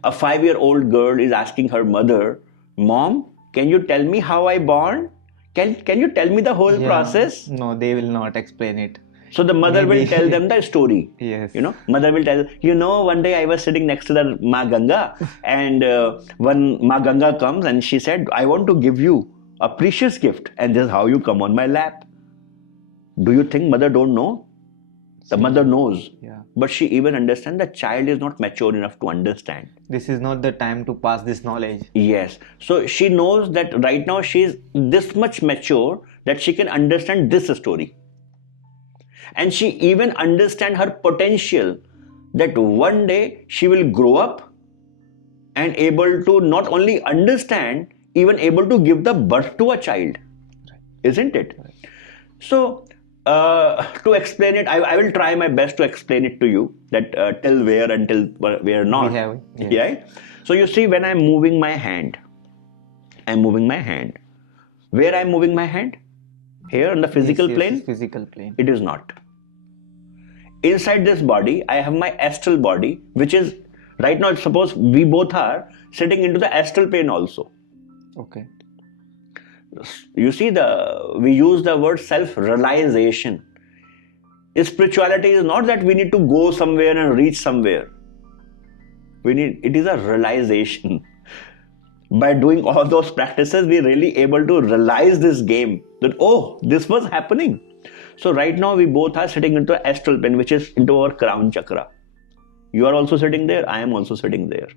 a 5-year-old girl is asking her mother, Mom, can you tell me how I born? Can you tell me the whole process? No, they will not explain it. So the mother Maybe. will tell them the story. Yes. Mother will tell, one day I was sitting next to the Ma Ganga, and when Ma Ganga comes and she said, I want to give you a precious gift, and this is how you come on my lap. Do you think mother don't know? The mother knows. Yeah. But she even understands the child is not mature enough to understand. This is not the time to pass this knowledge. Yes. So she knows that right now she is this much mature that she can understand this story. And she even understands her potential that one day she will grow up and able to not only understand, even able to give the birth to a child. Isn't it? So, to explain it, I will try my best to explain it to you, that till where until where not. We have, yes. Right? So you see, when I'm moving my hand, I'm moving my hand. Where I'm moving my hand? Here on the physical Yes, plane? Physical plane. It is not. Inside this body, I have my astral body, which is, right now, suppose we both are sitting into the astral plane also. Okay. You see, we use the word self-realization. Spirituality is not that we need to go somewhere and reach somewhere. It is a realization. By doing all those practices, we're really able to realize this game, that, oh, this was happening. So right now, we both are sitting into the astral plane, which is into our crown chakra. You are also sitting there, I am also sitting there.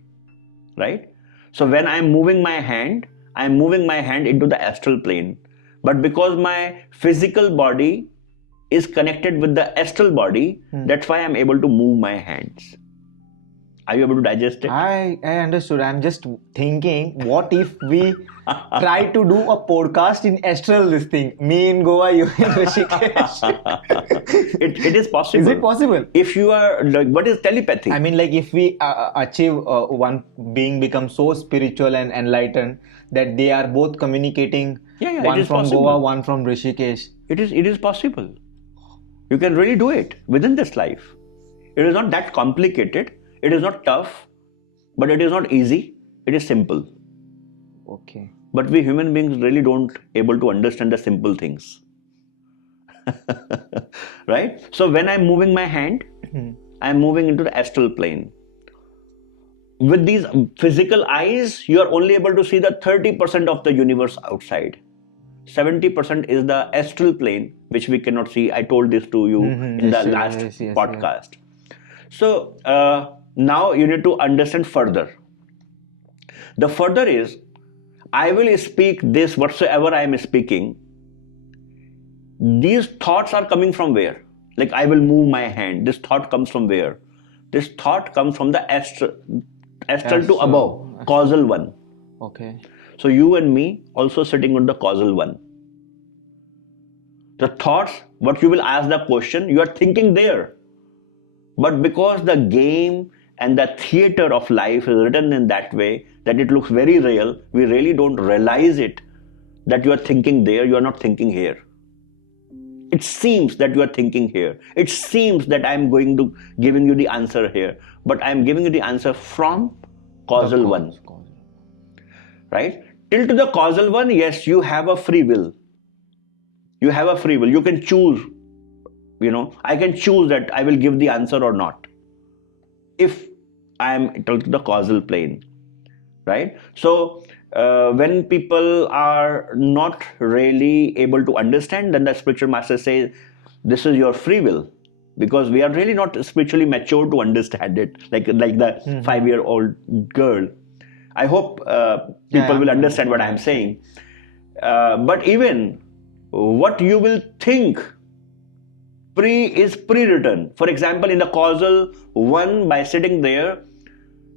Right? So when I'm moving my hand, I'm moving my hand into the astral plane. But because my physical body is connected with the astral body, that's why I'm able to move my hands. Are you able to digest it? I understood. I'm just thinking, what if we try to do a podcast in astral this thing? Me in Goa, you in Rishikesh. It is possible. Is it possible? If you are, what is telepathy? I mean, like if we achieve one being becomes so spiritual and enlightened that they are both communicating, one from possible. Goa, one from Rishikesh. It is possible. You can really do it within this life. It is not that complicated. It is not tough, but it is not easy. It is simple. Okay. But we human beings really don't able to understand the simple things. Right? So when I'm moving my hand, I'm moving into the astral plane. With these physical eyes, you are only able to see the 30% of the universe outside. 70% is the astral plane, which we cannot see. I told this to you in the last podcast. So now you need to understand further. The further is, I will speak this whatsoever I am speaking. These thoughts are coming from where? Like I will move my hand. This thought comes from where? This thought comes from the astral to above, causal one. Okay. So you and me also sitting on the causal one. The thoughts, what you will ask the question, you are thinking there. But because the game and the theater of life is written in that way that it looks very real, we really don't realize it, that you are thinking there, you are not thinking here. It seems that you are thinking here. It seems that I am giving you the answer here, but I am giving you the answer from causal one. Right? Till to the causal one, yes, you have a free will. You have a free will. You can choose. I can choose that I will give the answer or not. If I am to the causal plane. Right? So, when people are not really able to understand, then the spiritual master says, this is your free will. Because we are really not spiritually mature to understand it. Like the 5-year-old girl. I hope people will understand what I am saying. But even what you will think is pre-written. For example, in the causal one, by sitting there,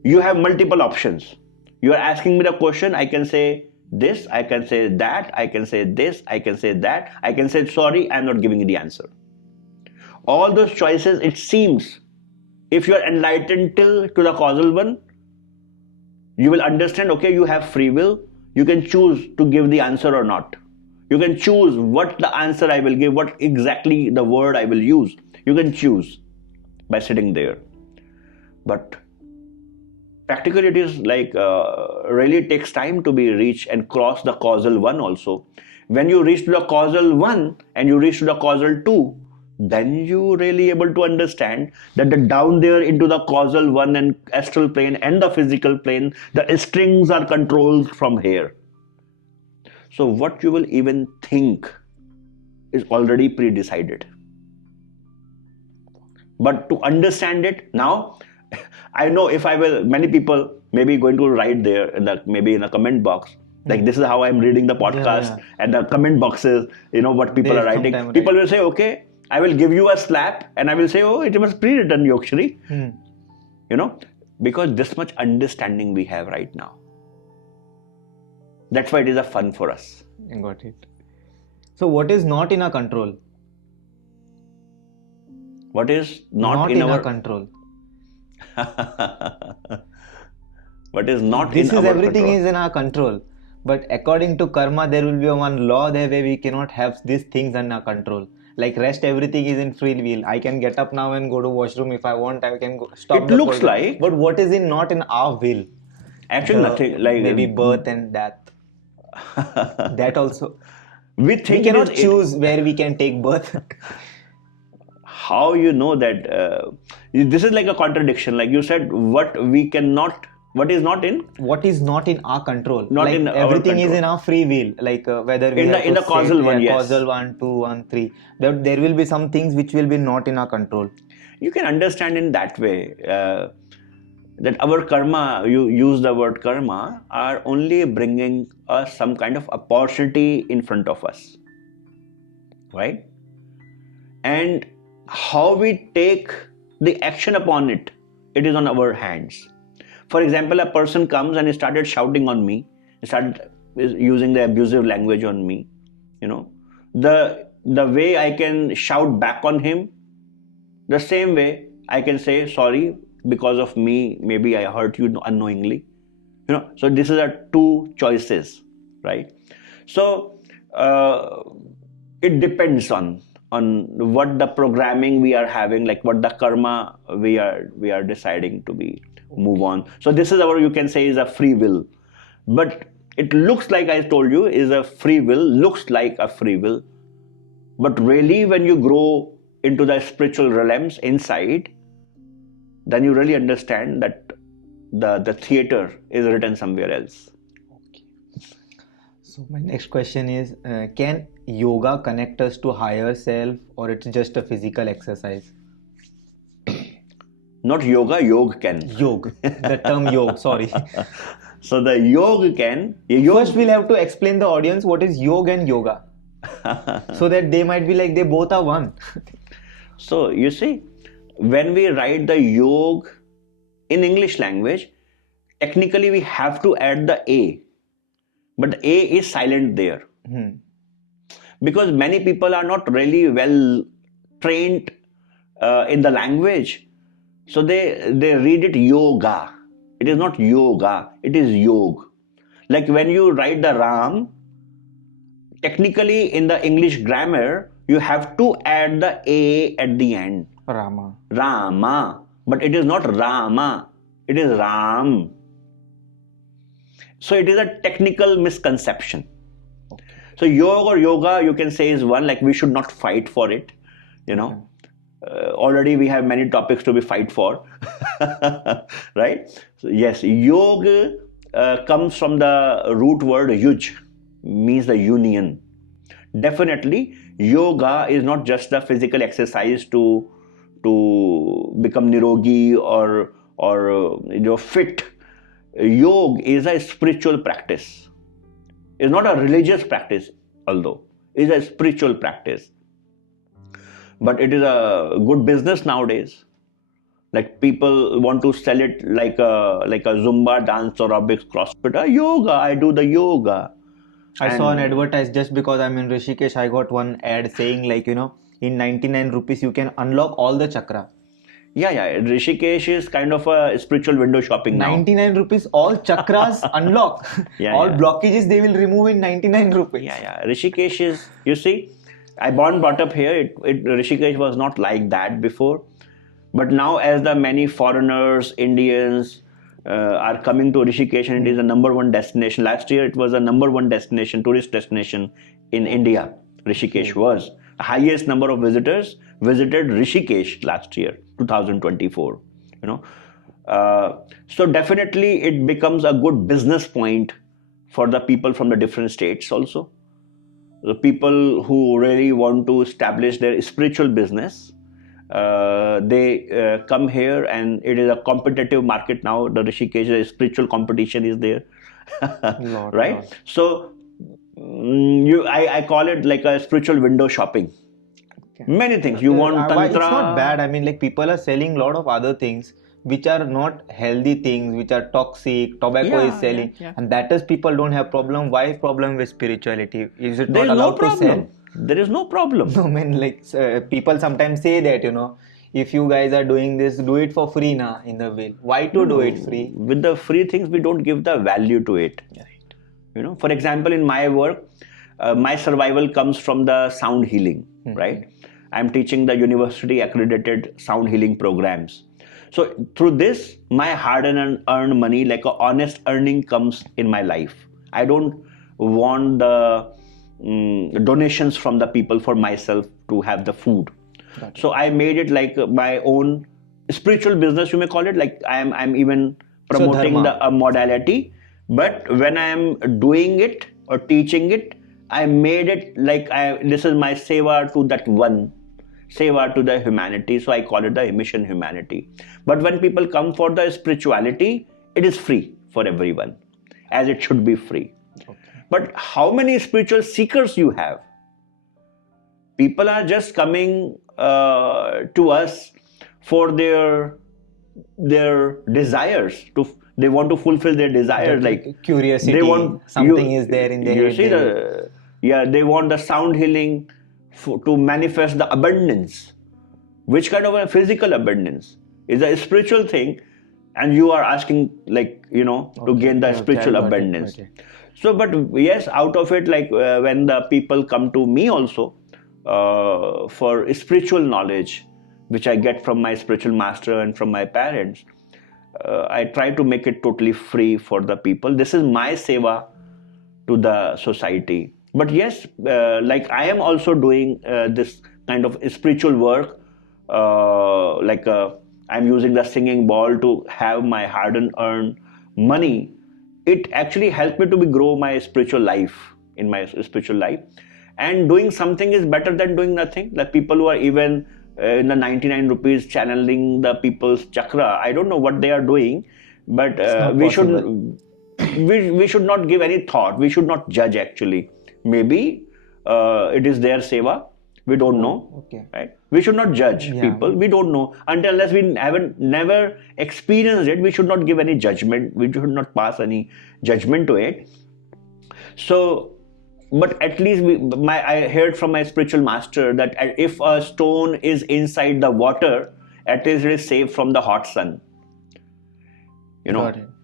you have multiple options. You are asking me the question, I can say this, I can say that, I can say this, I can say that, I can say sorry, I am not giving you the answer. All those choices, it seems, if you are enlightened to the causal one, You will understand, okay, you have free will. You can choose to give the answer or not. You can choose what the answer I will give, what exactly the word I will use. You can choose by sitting there. But practically it is like really takes time to be reached and cross the causal one also. When you reach to the causal one and you reach to the causal two, then you really able to understand that the down there into the causal one and astral plane and the physical plane, the strings are controlled from here. So what you will even think is already pre-decided. But to understand it now, I know if I will, many people may be going to write there in the maybe in a comment box. Like this is how I'm reading the podcast, and the comment boxes, what people are writing. People will say, okay, I will give you a slap, and I will say, oh, it was pre-written, Yogshree. Because this much understanding we have right now. That's why it is a fun for us. I got it. So what is not in our control? What is not in our control? What is not this in is our everything control? Is in our control. But according to karma, there will be one law there where we cannot have these things in our control. Like rest, everything is in free will. I can get up now and go to washroom if I want. I can go stop. It looks like. But what is not in our will? Actually, nothing. Like maybe birth and death. That also. We think we cannot choose where we can take birth. How you know that? This is like a contradiction. Like you said, what we cannot. What is not in? What is not in our control? Not like in everything our is in our free will. Like whether we in the causal one, yes. Causal 1, 2, 1, 3. There will be some things which will be not in our control. You can understand in that way that our karma, you use the word karma, are only bringing us some kind of opportunity in front of us, right? And how we take the action upon it, it is on our hands. For example, a person comes and started shouting on me, started using the abusive language on me. The way I can shout back on him, the same way I can say sorry because of me. Maybe I hurt you unknowingly. So this is a two choices, right? So it depends on what the programming we are having, like what the karma we are deciding to be. Move on. So this is you can say is a free will, but it looks like I told you is a free will, looks like a free will, but really when you grow into the spiritual realms inside, then you really understand that the theater is written somewhere else. Okay. So my next question is, can yoga connect us to higher self, or it's just a physical exercise? Not yoga, yog can. Yog, the term yog, sorry. So the yog can. First we'll have to explain the audience what is yog and yoga. So that they might be like they both are one. So you see, when we write the yog in English language, technically we have to add the A. But the A is silent there. Because many people are not really well trained in the language. So they read it yoga. It is not yoga, it is yog. Like when you write the Ram, technically in the English grammar, you have to add the A at the end. Rama. But it is not Rama, it is Ram. So it is a technical misconception. Okay. So yoga or yoga, you can say, is one, like we should not fight for it, Okay. Already we have many topics to be fight for, right? So yes, yoga comes from the root word yuj, means the union. Definitely, yoga is not just the physical exercise to become nirogi or fit. Yoga is a spiritual practice. It's not a religious practice, although it's a spiritual practice. But it is a good business nowadays. Like people want to sell it like a Zumba dance or aerobics, CrossFit. Yoga, I do the yoga. I saw an advertise just because I'm in Rishikesh. I got one ad saying in 99 rupees you can unlock all the chakra. Yeah. Rishikesh is kind of a spiritual window shopping now. 99 rupees, all chakras unlock. Yeah, all yeah. blockages they will remove in 99 rupees. Yeah. Rishikesh is, you see, I brought up here. Rishikesh was not like that before, but now as the many foreigners, Indians are coming to Rishikesh, and it is a number one destination. Last year it was a number one destination, tourist destination in India. Rishikesh was highest number of visitors visited Rishikesh last year, 2024. You know, so definitely it becomes a good business point for the people from the different states also. The people who really want to establish their spiritual business, they come here, and it is a competitive market now. The Rishikesh, the spiritual competition is there, right? Lord. So I call it like a spiritual window shopping. Okay. Many things you want tantra. It's not bad. I mean, like people are selling a lot of other things which are not healthy things, which are toxic. Tobacco is selling, and that is people don't have problem. Why problem with spirituality? Is it There not is no allowed to sell? problem. There is no problem. No, I mean, like people sometimes say that, if you guys are doing this, do it for free na in the will. Why to do it free? With the free things, we don't give the value to it. Right. For example, in my work, my survival comes from the sound healing, right? I'm teaching the university accredited sound healing programs. So through this, my hard and earned money, like a honest earning, comes in my life. I don't want the donations from the people for myself to have the food. So I made it like my own spiritual business, you may call it. Like I'm even promoting the modality. But when I'm doing it or teaching it, I made it like this is my seva to that one, seva to the humanity. So I call it the mission humanity. But when people come for the spirituality, it is free for everyone, as it should be free. Okay. But how many spiritual seekers you have? People are just coming to us for their desires. They want to fulfill their desires, like curiosity. They want something is there in their head. See they want the sound healing to manifest the abundance. Which kind of a physical abundance? Is a spiritual thing, and you are asking to gain the spiritual abundance. So, but yes, out of it, like when the people come to me also for spiritual knowledge, which I get from my spiritual master and from my parents, I try to make it totally free for the people. This is my seva to the society. But yes, like I am also doing this kind of spiritual work, I'm using the singing ball to have my hard and earned money. It actually helped me to grow my spiritual life, in my spiritual life. And doing something is better than doing nothing. Like people who are even in the 99 rupees channeling the people's chakra, I don't know what they are doing, but we should not give any thought. We should not judge actually. Maybe it is their seva. We don't know. Okay. Right? We should not judge people. We don't know. Unless we never experienced it, we should not give any judgment. We should not pass any judgment to it. So, but at least I heard from my spiritual master that if a stone is inside the water, at least it is safe from the hot sun.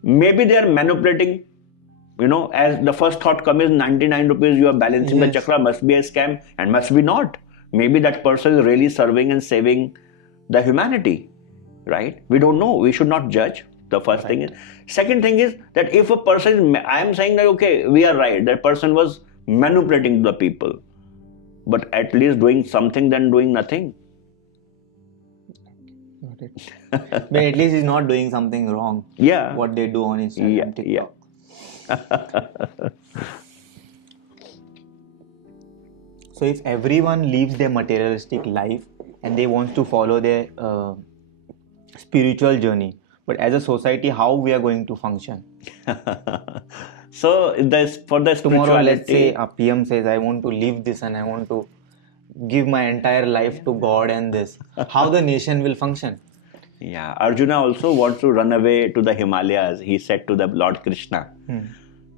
Maybe they are manipulating. As the first thought comes is 99 rupees, you are balancing the chakra, must be a scam, and must be not. Maybe that person is really serving and saving the humanity, right? We don't know. We should not judge. The first thing is. Second thing is that if a person, I am saying that, okay, we are right, that person was manipulating the people, but at least doing something than doing nothing. Got it. But at least he's not doing something wrong. Yeah. What they do on Instagram, TikTok. Yeah. So if everyone lives their materialistic life and they want to follow their spiritual journey, but as a society, how we are going to function? So for the tomorrow, let's say a PM says, I want to live this and I want to give my entire life to God and this. How the nation will function? Yeah, Arjuna also wants to run away to the Himalayas. He said to the Lord Krishna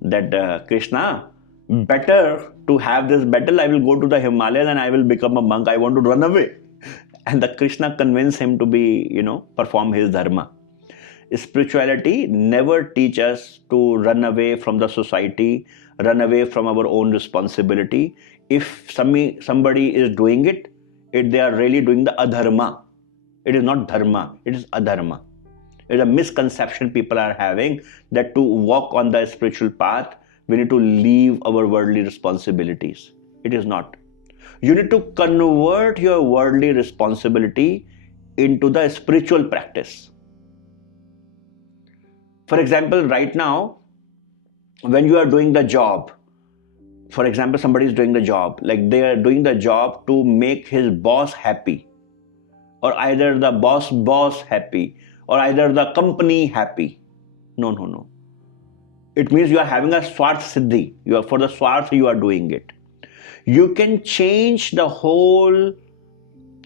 that Krishna, better to have this battle, I will go to the Himalayas and I will become a monk. I want to run away. And the Krishna convinced him to be, perform his dharma. Spirituality never teach us to run away from the society, run away from our own responsibility. If somebody is doing it, they are really doing the adharma. It is not dharma, it is adharma. It is a misconception people are having that to walk on the spiritual path, we need to leave our worldly responsibilities. It is not. You need to convert your worldly responsibility into the spiritual practice. For example, right now, when you are doing the job, for example, somebody is doing the job, like they are doing the job to make his boss happy, or either the boss happy, or either the company happy. No. It means you are having a swarth siddhi. For the swarth you are doing it. You can change the whole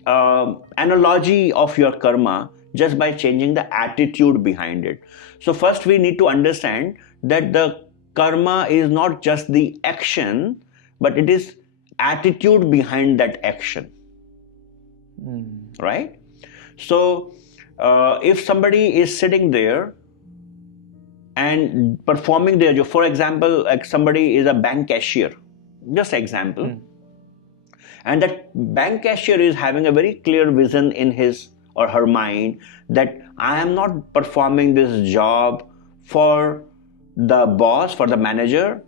analogy of your karma just by changing the attitude behind it. So first we need to understand that the karma is not just the action, but it is attitude behind that action. Right? So if somebody is sitting there and performing their job, for example, like somebody is a bank cashier, just example, and that bank cashier is having a very clear vision in his or her mind that I am not performing this job for the boss, for the manager,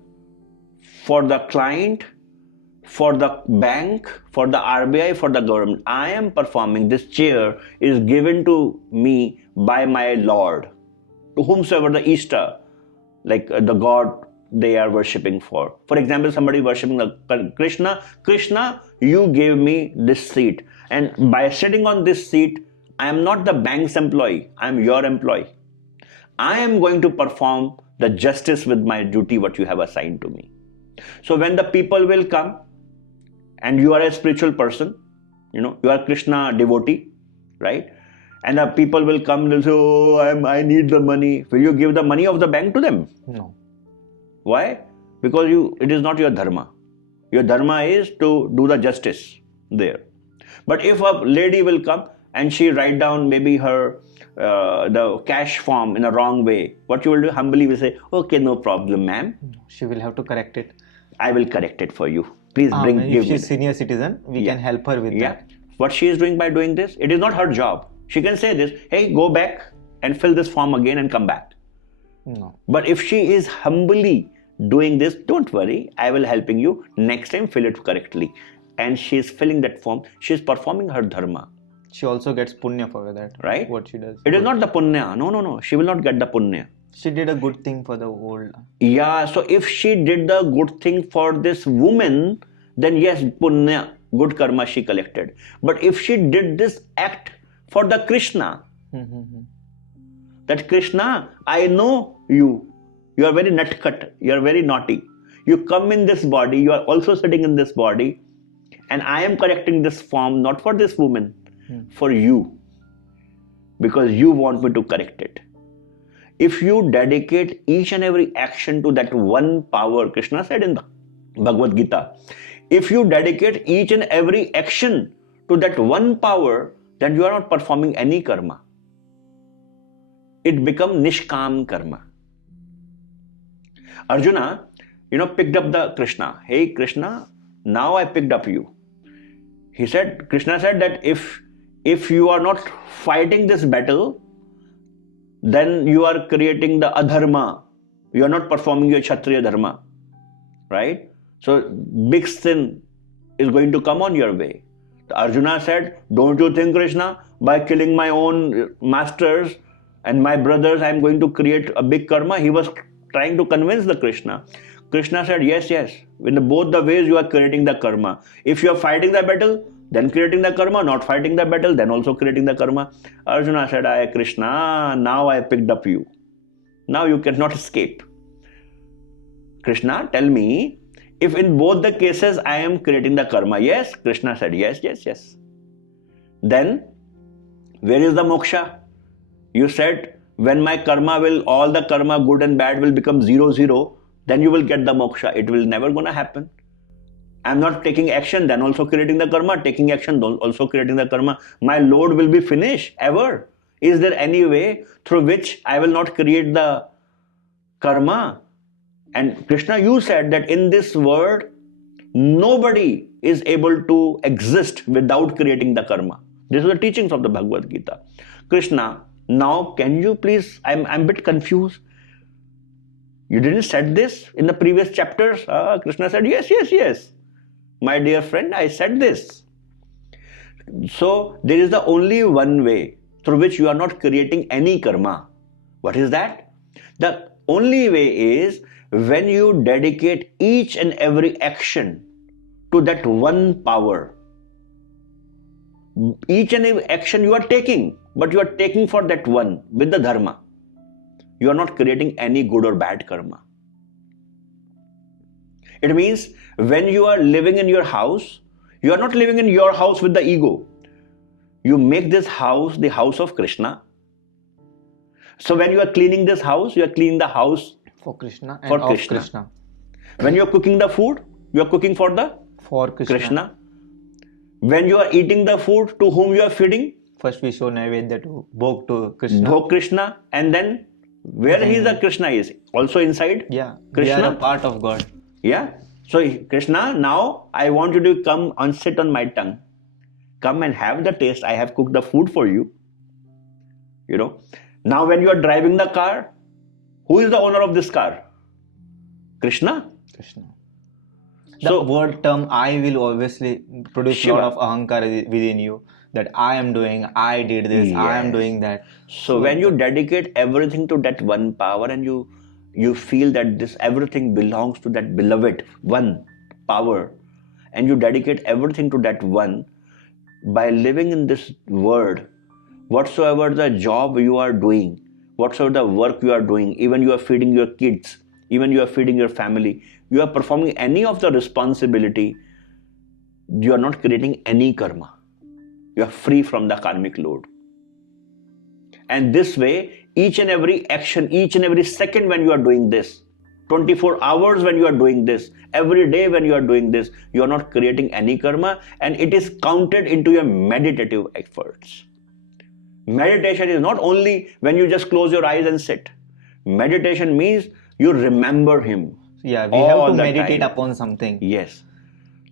for the client, for the bank, for the RBI, for the government. I am performing, this chair is given to me by my Lord, to whomsoever the Ishta, like the God they are worshipping for. For example, somebody worshipping the Krishna, you gave me this seat. And by sitting on this seat, I am not the bank's employee, I am your employee. I am going to perform the justice with my duty, what you have assigned to me. So when the people will come, and you are a spiritual person, you are Krishna devotee, right? And the people will come and they'll say, oh, I need the money. Will you give the money of the bank to them? No. Why? Because it is not your dharma. Your dharma is to do the justice there. But if a lady will come and she write down maybe her the cash form in a wrong way, what you will do? Humbly will say, okay, no problem, ma'am. She will have to correct it. I will correct it for you. Please give if she's senior citizen, we can help her with that. What she is doing by doing this, it is not her job. She can say this, hey, go back and fill this form again and come back. No. But if she is humbly doing this, don't worry, I will helping you. Next time, fill it correctly. And she is filling that form. She is performing her dharma. She also gets punya for that. Right? What she does. It is not the punya. No. She will not get the punya. She did a good thing for the world. Yeah, so if she did the good thing for this woman, then yes, punya, good karma she collected. But if she did this act for the Krishna, that Krishna, I know you. You are very nutcut. You are very naughty. You come in this body. You are also sitting in this body. And I am correcting this form not for this woman, for you. Because you want me to correct it. If you dedicate each and every action to that one power, Krishna said in the Bhagavad Gita, if you dedicate each and every action to that one power, then you are not performing any karma. It becomes nishkam karma. Arjuna, picked up the Krishna. Hey Krishna, now I picked up you. Krishna said that if you are not fighting this battle, then you are creating the adharma. You are not performing your Kshatriya dharma. Right? So big sin is going to come on your way. Arjuna said, don't you think, Krishna, by killing my own masters and my brothers, I am going to create a big karma? He was trying to convince the Krishna. Krishna said, yes. In both the ways you are creating the karma. If you are fighting the battle, then creating the karma. Not fighting the battle, then also creating the karma. Arjuna said, Krishna, now I picked up you. Now you cannot escape. Krishna, tell me, if in both the cases I am creating the karma, yes? Krishna said, yes. Then, where is the moksha? You said, when my karma all the karma, good and bad, will become 0, then you will get the moksha. It will never gonna happen. I'm not taking action, then also creating the karma. Taking action, also creating the karma. My load will be finished ever. Is there any way through which I will not create the karma? And Krishna, you said that in this world, nobody is able to exist without creating the karma. These are the teachings of the Bhagavad Gita. Krishna, now can you please, I'm a bit confused. You didn't said this in the previous chapters? Krishna said, yes. My dear friend, I said this. So there is the only one way through which you are not creating any karma. What is that? The only way is when you dedicate each and every action to that one power. Each and every action you are taking, but you are taking for that one with the dharma. You are not creating any good or bad karma. It means when you are living in your house, you are not living in your house with the ego. You make this house the house of Krishna. So when you are cleaning this house, you are cleaning the house for Krishna and for of Krishna. When you are cooking the food, you are cooking for Krishna. When you are eating the food, to whom you are feeding? First we show Naivedya to Bhog to Krishna. Bhog Krishna, and then where he is the Krishna is also inside. Yeah, Krishna. They are a part of God. Yeah. So Krishna, now I want you to come and sit on my tongue. Come and have the taste. I have cooked the food for you. You know. Now when you are driving the car, who is the owner of this car? Krishna. The word term I will obviously produce a lot of ahankara within you. That I am doing, I did this, yes. I am doing that. So when you dedicate everything to that one power and you feel that this everything belongs to that beloved one power, and you dedicate everything to that one, by living in this world, whatsoever the job you are doing, whatsoever the work you are doing, even you are feeding your kids, even you are feeding your family, you are performing any of the responsibility, you are not creating any karma. You are free from the karmic load. And this way, each and every action, each and every second when you are doing this, 24 hours when you are doing this, every day when you are doing this, you are not creating any karma, and it is counted into your meditative efforts. Meditation is not only when you just close your eyes and sit. Meditation means you remember him. Yeah, we have to meditate upon something. Yes.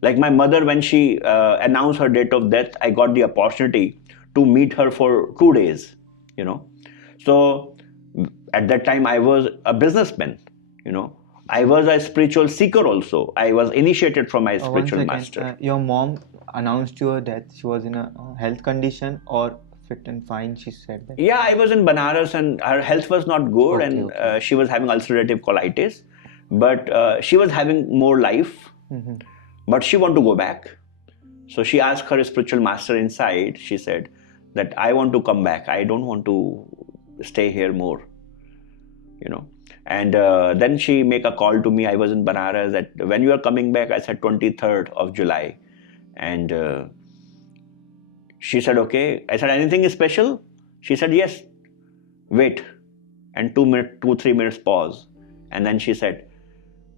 Like my mother, when she announced her date of death, I got the opportunity to meet her for 2 days, you know. So at that time, I was a businessman, you know. I was a spiritual seeker also. I was initiated from my spiritual master. Your mom announced your death. She was in a health condition or fit and fine, she said that. Yeah, I was in Banaras and her health was not good, she was having ulcerative colitis. But she was having more life. Mm-hmm. But she wanted to go back. So she asked her spiritual master inside. She said that I want to come back. I don't want to stay here more. You know. And then she make a call to me. I was in Banaras that when you are coming back, I said 23rd of July. And she said, okay. I said, anything special? She said, yes. Wait. And 3 minutes pause. And then she said,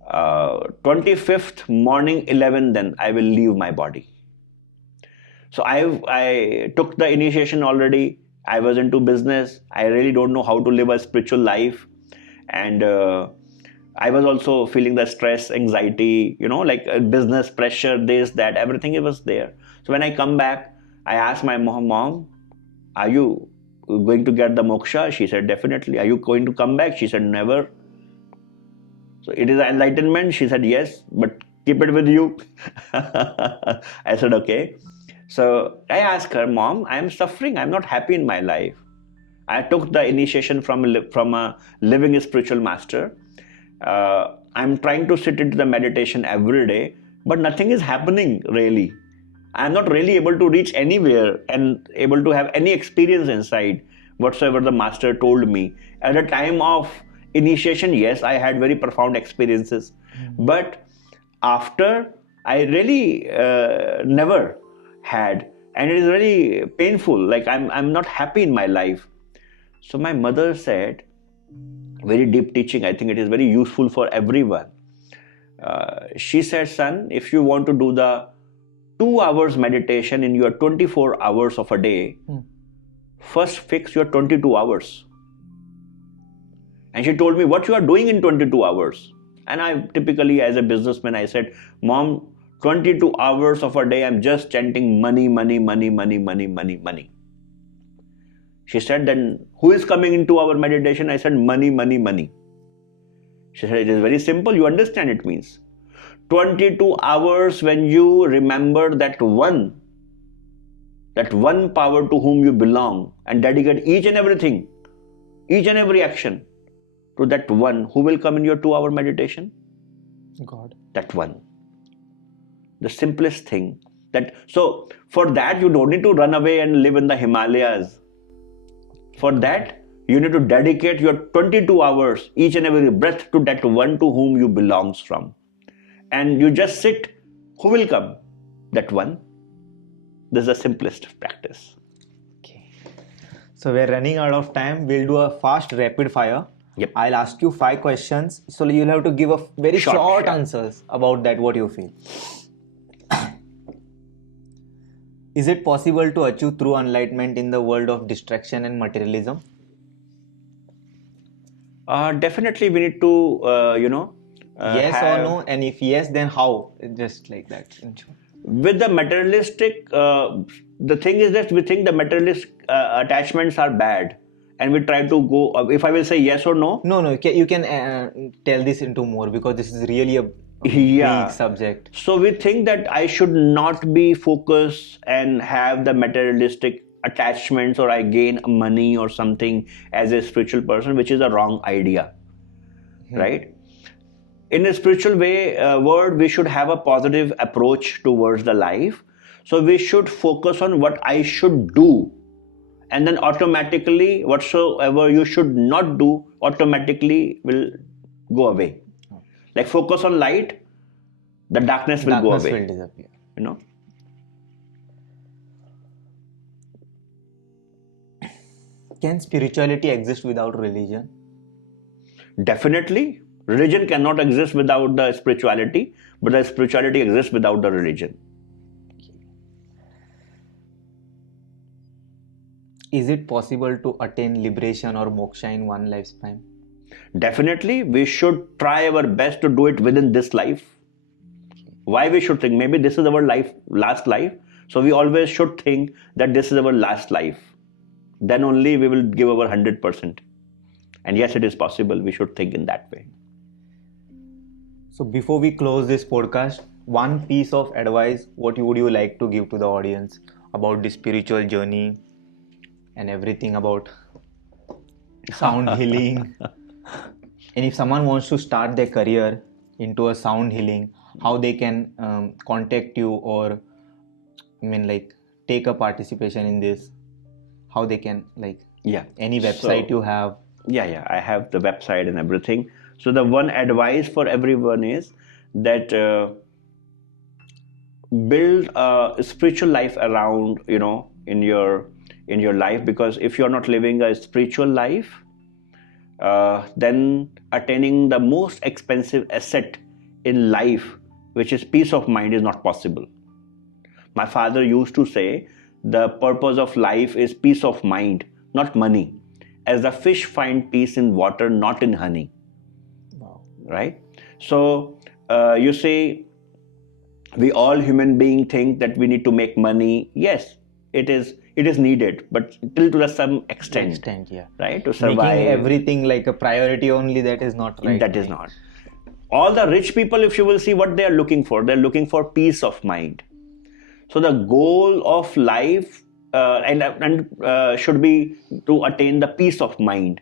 25th morning 11, then I will leave my body. So I took the initiation already. I was into business. I really don't know how to live a spiritual life. And I was also feeling the stress, anxiety, you know, like business pressure, this, that, everything it was there. So when I come back, I asked my mom, are you going to get the moksha? She said, definitely. Are you going to come back? She said, never. So it is enlightenment? She said, yes, but keep it with you. I said, okay. So I asked her, Mom, I am suffering. I am not happy in my life. I took the initiation from a living spiritual master. I'm trying to sit into the meditation every day, but nothing is happening really. I'm not really able to reach anywhere and able to have any experience inside whatsoever the master told me. At the time of initiation, yes, I had very profound experiences. But after, I really never had. And it is very painful. Like I'm not happy in my life. So my mother said, very deep teaching, I think it is very useful for everyone. She said, son, if you want to do the 2 hours meditation in your 24 hours of a day, first fix your 22 hours. And she told me what you are doing in 22 hours. And I typically, as a businessman, I said, Mom, 22 hours of a day, I'm just chanting money, money, money, money, money, money, money. She said, then who is coming into our meditation? I said, money, money, money. She said, it is very simple. You understand it means 22 hours when you remember that one power to whom you belong and dedicate each and everything, each and every action to that one. Who will come in your 2-hour meditation? God. That one. The simplest thing. So for that, you don't need to run away and live in the Himalayas. For that, you need to dedicate your 22 hours, each and every breath, to that one to whom you belongs from. And you just sit. Who will come? That one. This is the simplest practice. Okay. So we're running out of time. We'll do a fast rapid fire. Yep. I'll ask you 5 questions. So you'll have to give a very short answers about that, what you feel. Is it possible to achieve true enlightenment in the world of distraction and materialism? Definitely we need to, yes or no? And if yes, then how? Just like that. With the materialistic, the thing is that we think the materialistic attachments are bad. And we try to go, if I will say yes or no. No, you can tell this into more, because this is really a big subject. So we think that I should not be focused and have the materialistic attachments, or I gain money or something as a spiritual person, which is a wrong idea, right? In a spiritual world, we should have a positive approach towards the life. So we should focus on what I should do. And then automatically, whatsoever you should not do, automatically will go away. Like focus on light, the darkness will go away. Will disappear. Can spirituality exist without religion? Definitely. Religion cannot exist without the spirituality, but the spirituality exists without the religion. Is it possible to attain liberation or moksha in one lifespan? Definitely. We should try our best to do it within this life. Why we should think? Maybe this is our last life. So we always should think that this is our last life. Then only we will give our 100%. And yes, it is possible. We should think in that way. So before we close this podcast, one piece of advice, what would you like to give to the audience about the spiritual journey and everything about sound healing? And if someone wants to start their career into a sound healing, how they can contact you, or take a participation in this, how they can any website you have? I have the website and everything. So the one advice for everyone is that build a spiritual life around, in your life, because if you're not living a spiritual life, then attaining the most expensive asset in life, which is peace of mind, is not possible. My father used to say, the purpose of life is peace of mind, not money. As the fish find peace in water, not in honey. Wow. Right? So, you say, we all human beings think that we need to make money. Yes, it is needed, but till to some extent. Right? To survive. Making everything like a priority only, that is not right. That is not. All the rich people, if you will see what they are looking for, they're looking for peace of mind. So the goal of life should be to attain the peace of mind.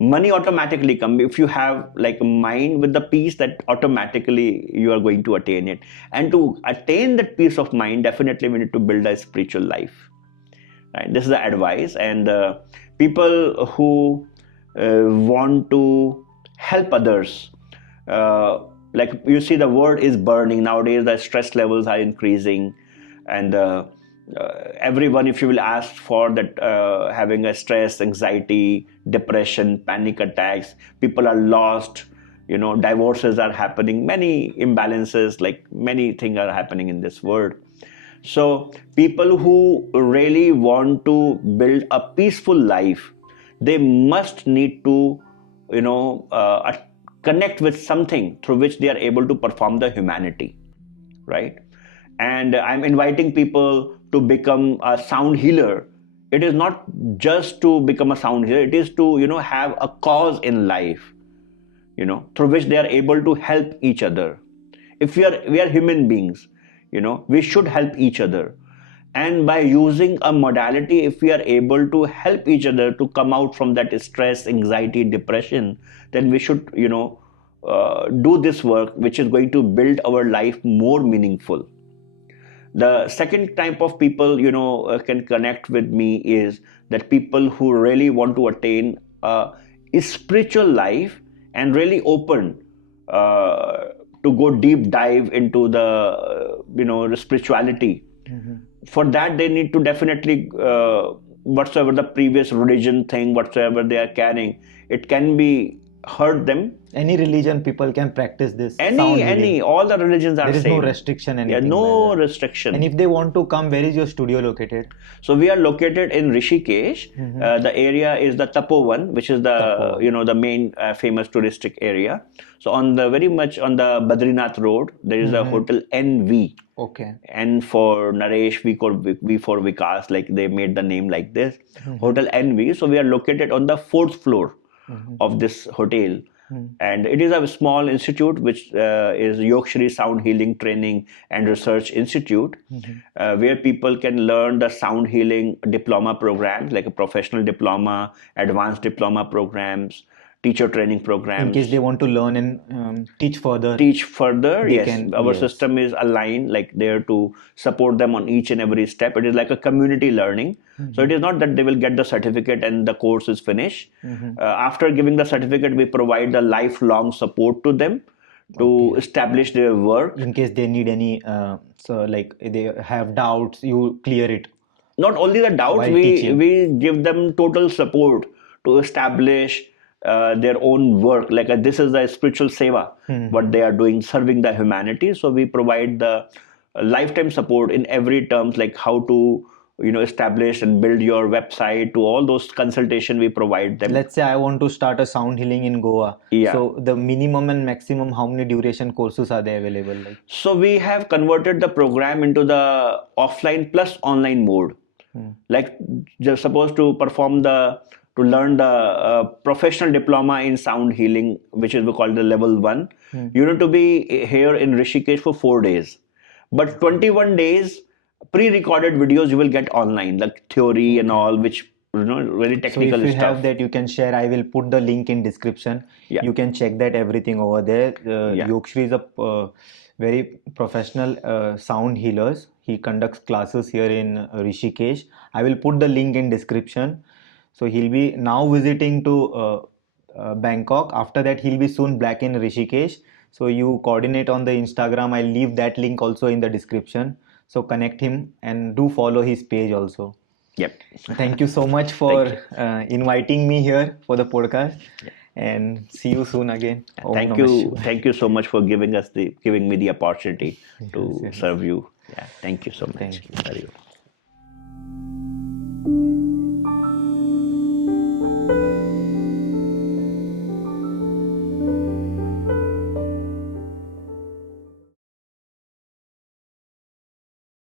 Money automatically comes if you have a mind with the peace, that automatically you are going to attain it. And to attain that peace of mind, definitely we need to build a spiritual life. Right? This is the advice. And people who want to help others, you see, the world is burning nowadays. The stress levels are increasing, and everyone, if you will ask for that, having a stress, anxiety, depression, panic attacks, people are lost, divorces are happening, many imbalances, like many things are happening in this world. So people who really want to build a peaceful life, they must need to, connect with something through which they are able to perform the humanity, right? And I'm inviting people to become a sound healer. It is not just to become a sound healer, it is to, have a cause in life, through which they are able to help each other. If we are human beings, we should help each other. And by using a modality, if we are able to help each other to come out from that stress, anxiety, depression, then we should, do this work, which is going to build our life more meaningful. The second type of people, can connect with me is that people who really want to attain a spiritual life and really open to go deep dive into the spirituality. For that, they need to definitely, whatsoever the previous religion thing, whatsoever they are carrying, it can be hurt them. Any religion people can practice this sound healing. All the religions are there is same. No restriction, anything. No restriction. And if they want to come, where is your studio located? So we are located in Rishikesh. The area is the Tapovan, which is the main famous touristic area. So on the very much on the Badrinath road, there is a hotel NV. Okay. N for Naresh, V for Vikas, like they made the name like this. Hotel NV. So we are located on the 4th floor of this hotel. And it is a small institute which is Yogshree Sound Healing Training and Research Institute, where people can learn the sound healing diploma programs, like a professional diploma, advanced diploma programs, teacher training programs. In case they want to learn and teach further. Yes. Our system is aligned, like there to support them on each and every step. It is like a community learning. So it is not that they will get the certificate and the course is finished. After giving the certificate, we provide the lifelong support to them to establish their work. In case they need any, so like they have doubts, you clear it. Not only the doubts, we give them total support to establish their own work. Like this is the spiritual seva, what they are doing, serving the humanity. So we provide the lifetime support in every terms, like how to establish and build your website, to all those consultation we provide them. Let's say I want to start a sound healing in Goa. Yeah. So the minimum and maximum, how many duration courses are they available? Like? So we have converted the program into the offline plus online mode. Like just supposed to learn the professional diploma in sound healing, which is we call the level 1. You need to be here in Rishikesh for 4 days. But 21 days pre-recorded videos you will get online, like theory and all, which very technical stuff. So if you have that, you can share. I will put the link in description. Yeah. You can check that everything over there. Yogshree is a very professional sound healers. He conducts classes here in Rishikesh. I will put the link in description. So he'll be now visiting to Bangkok. After that, he'll be soon back in Rishikesh. So you coordinate on the Instagram. I'll leave that link also in the description. So connect him and do follow his page also. Yep. Thank you so much for inviting me here for the podcast. Yep. And see you soon again. Thank you. Thank you so much for giving me the opportunity to serve you. Yeah. Thank you so much. Thank you. Very well.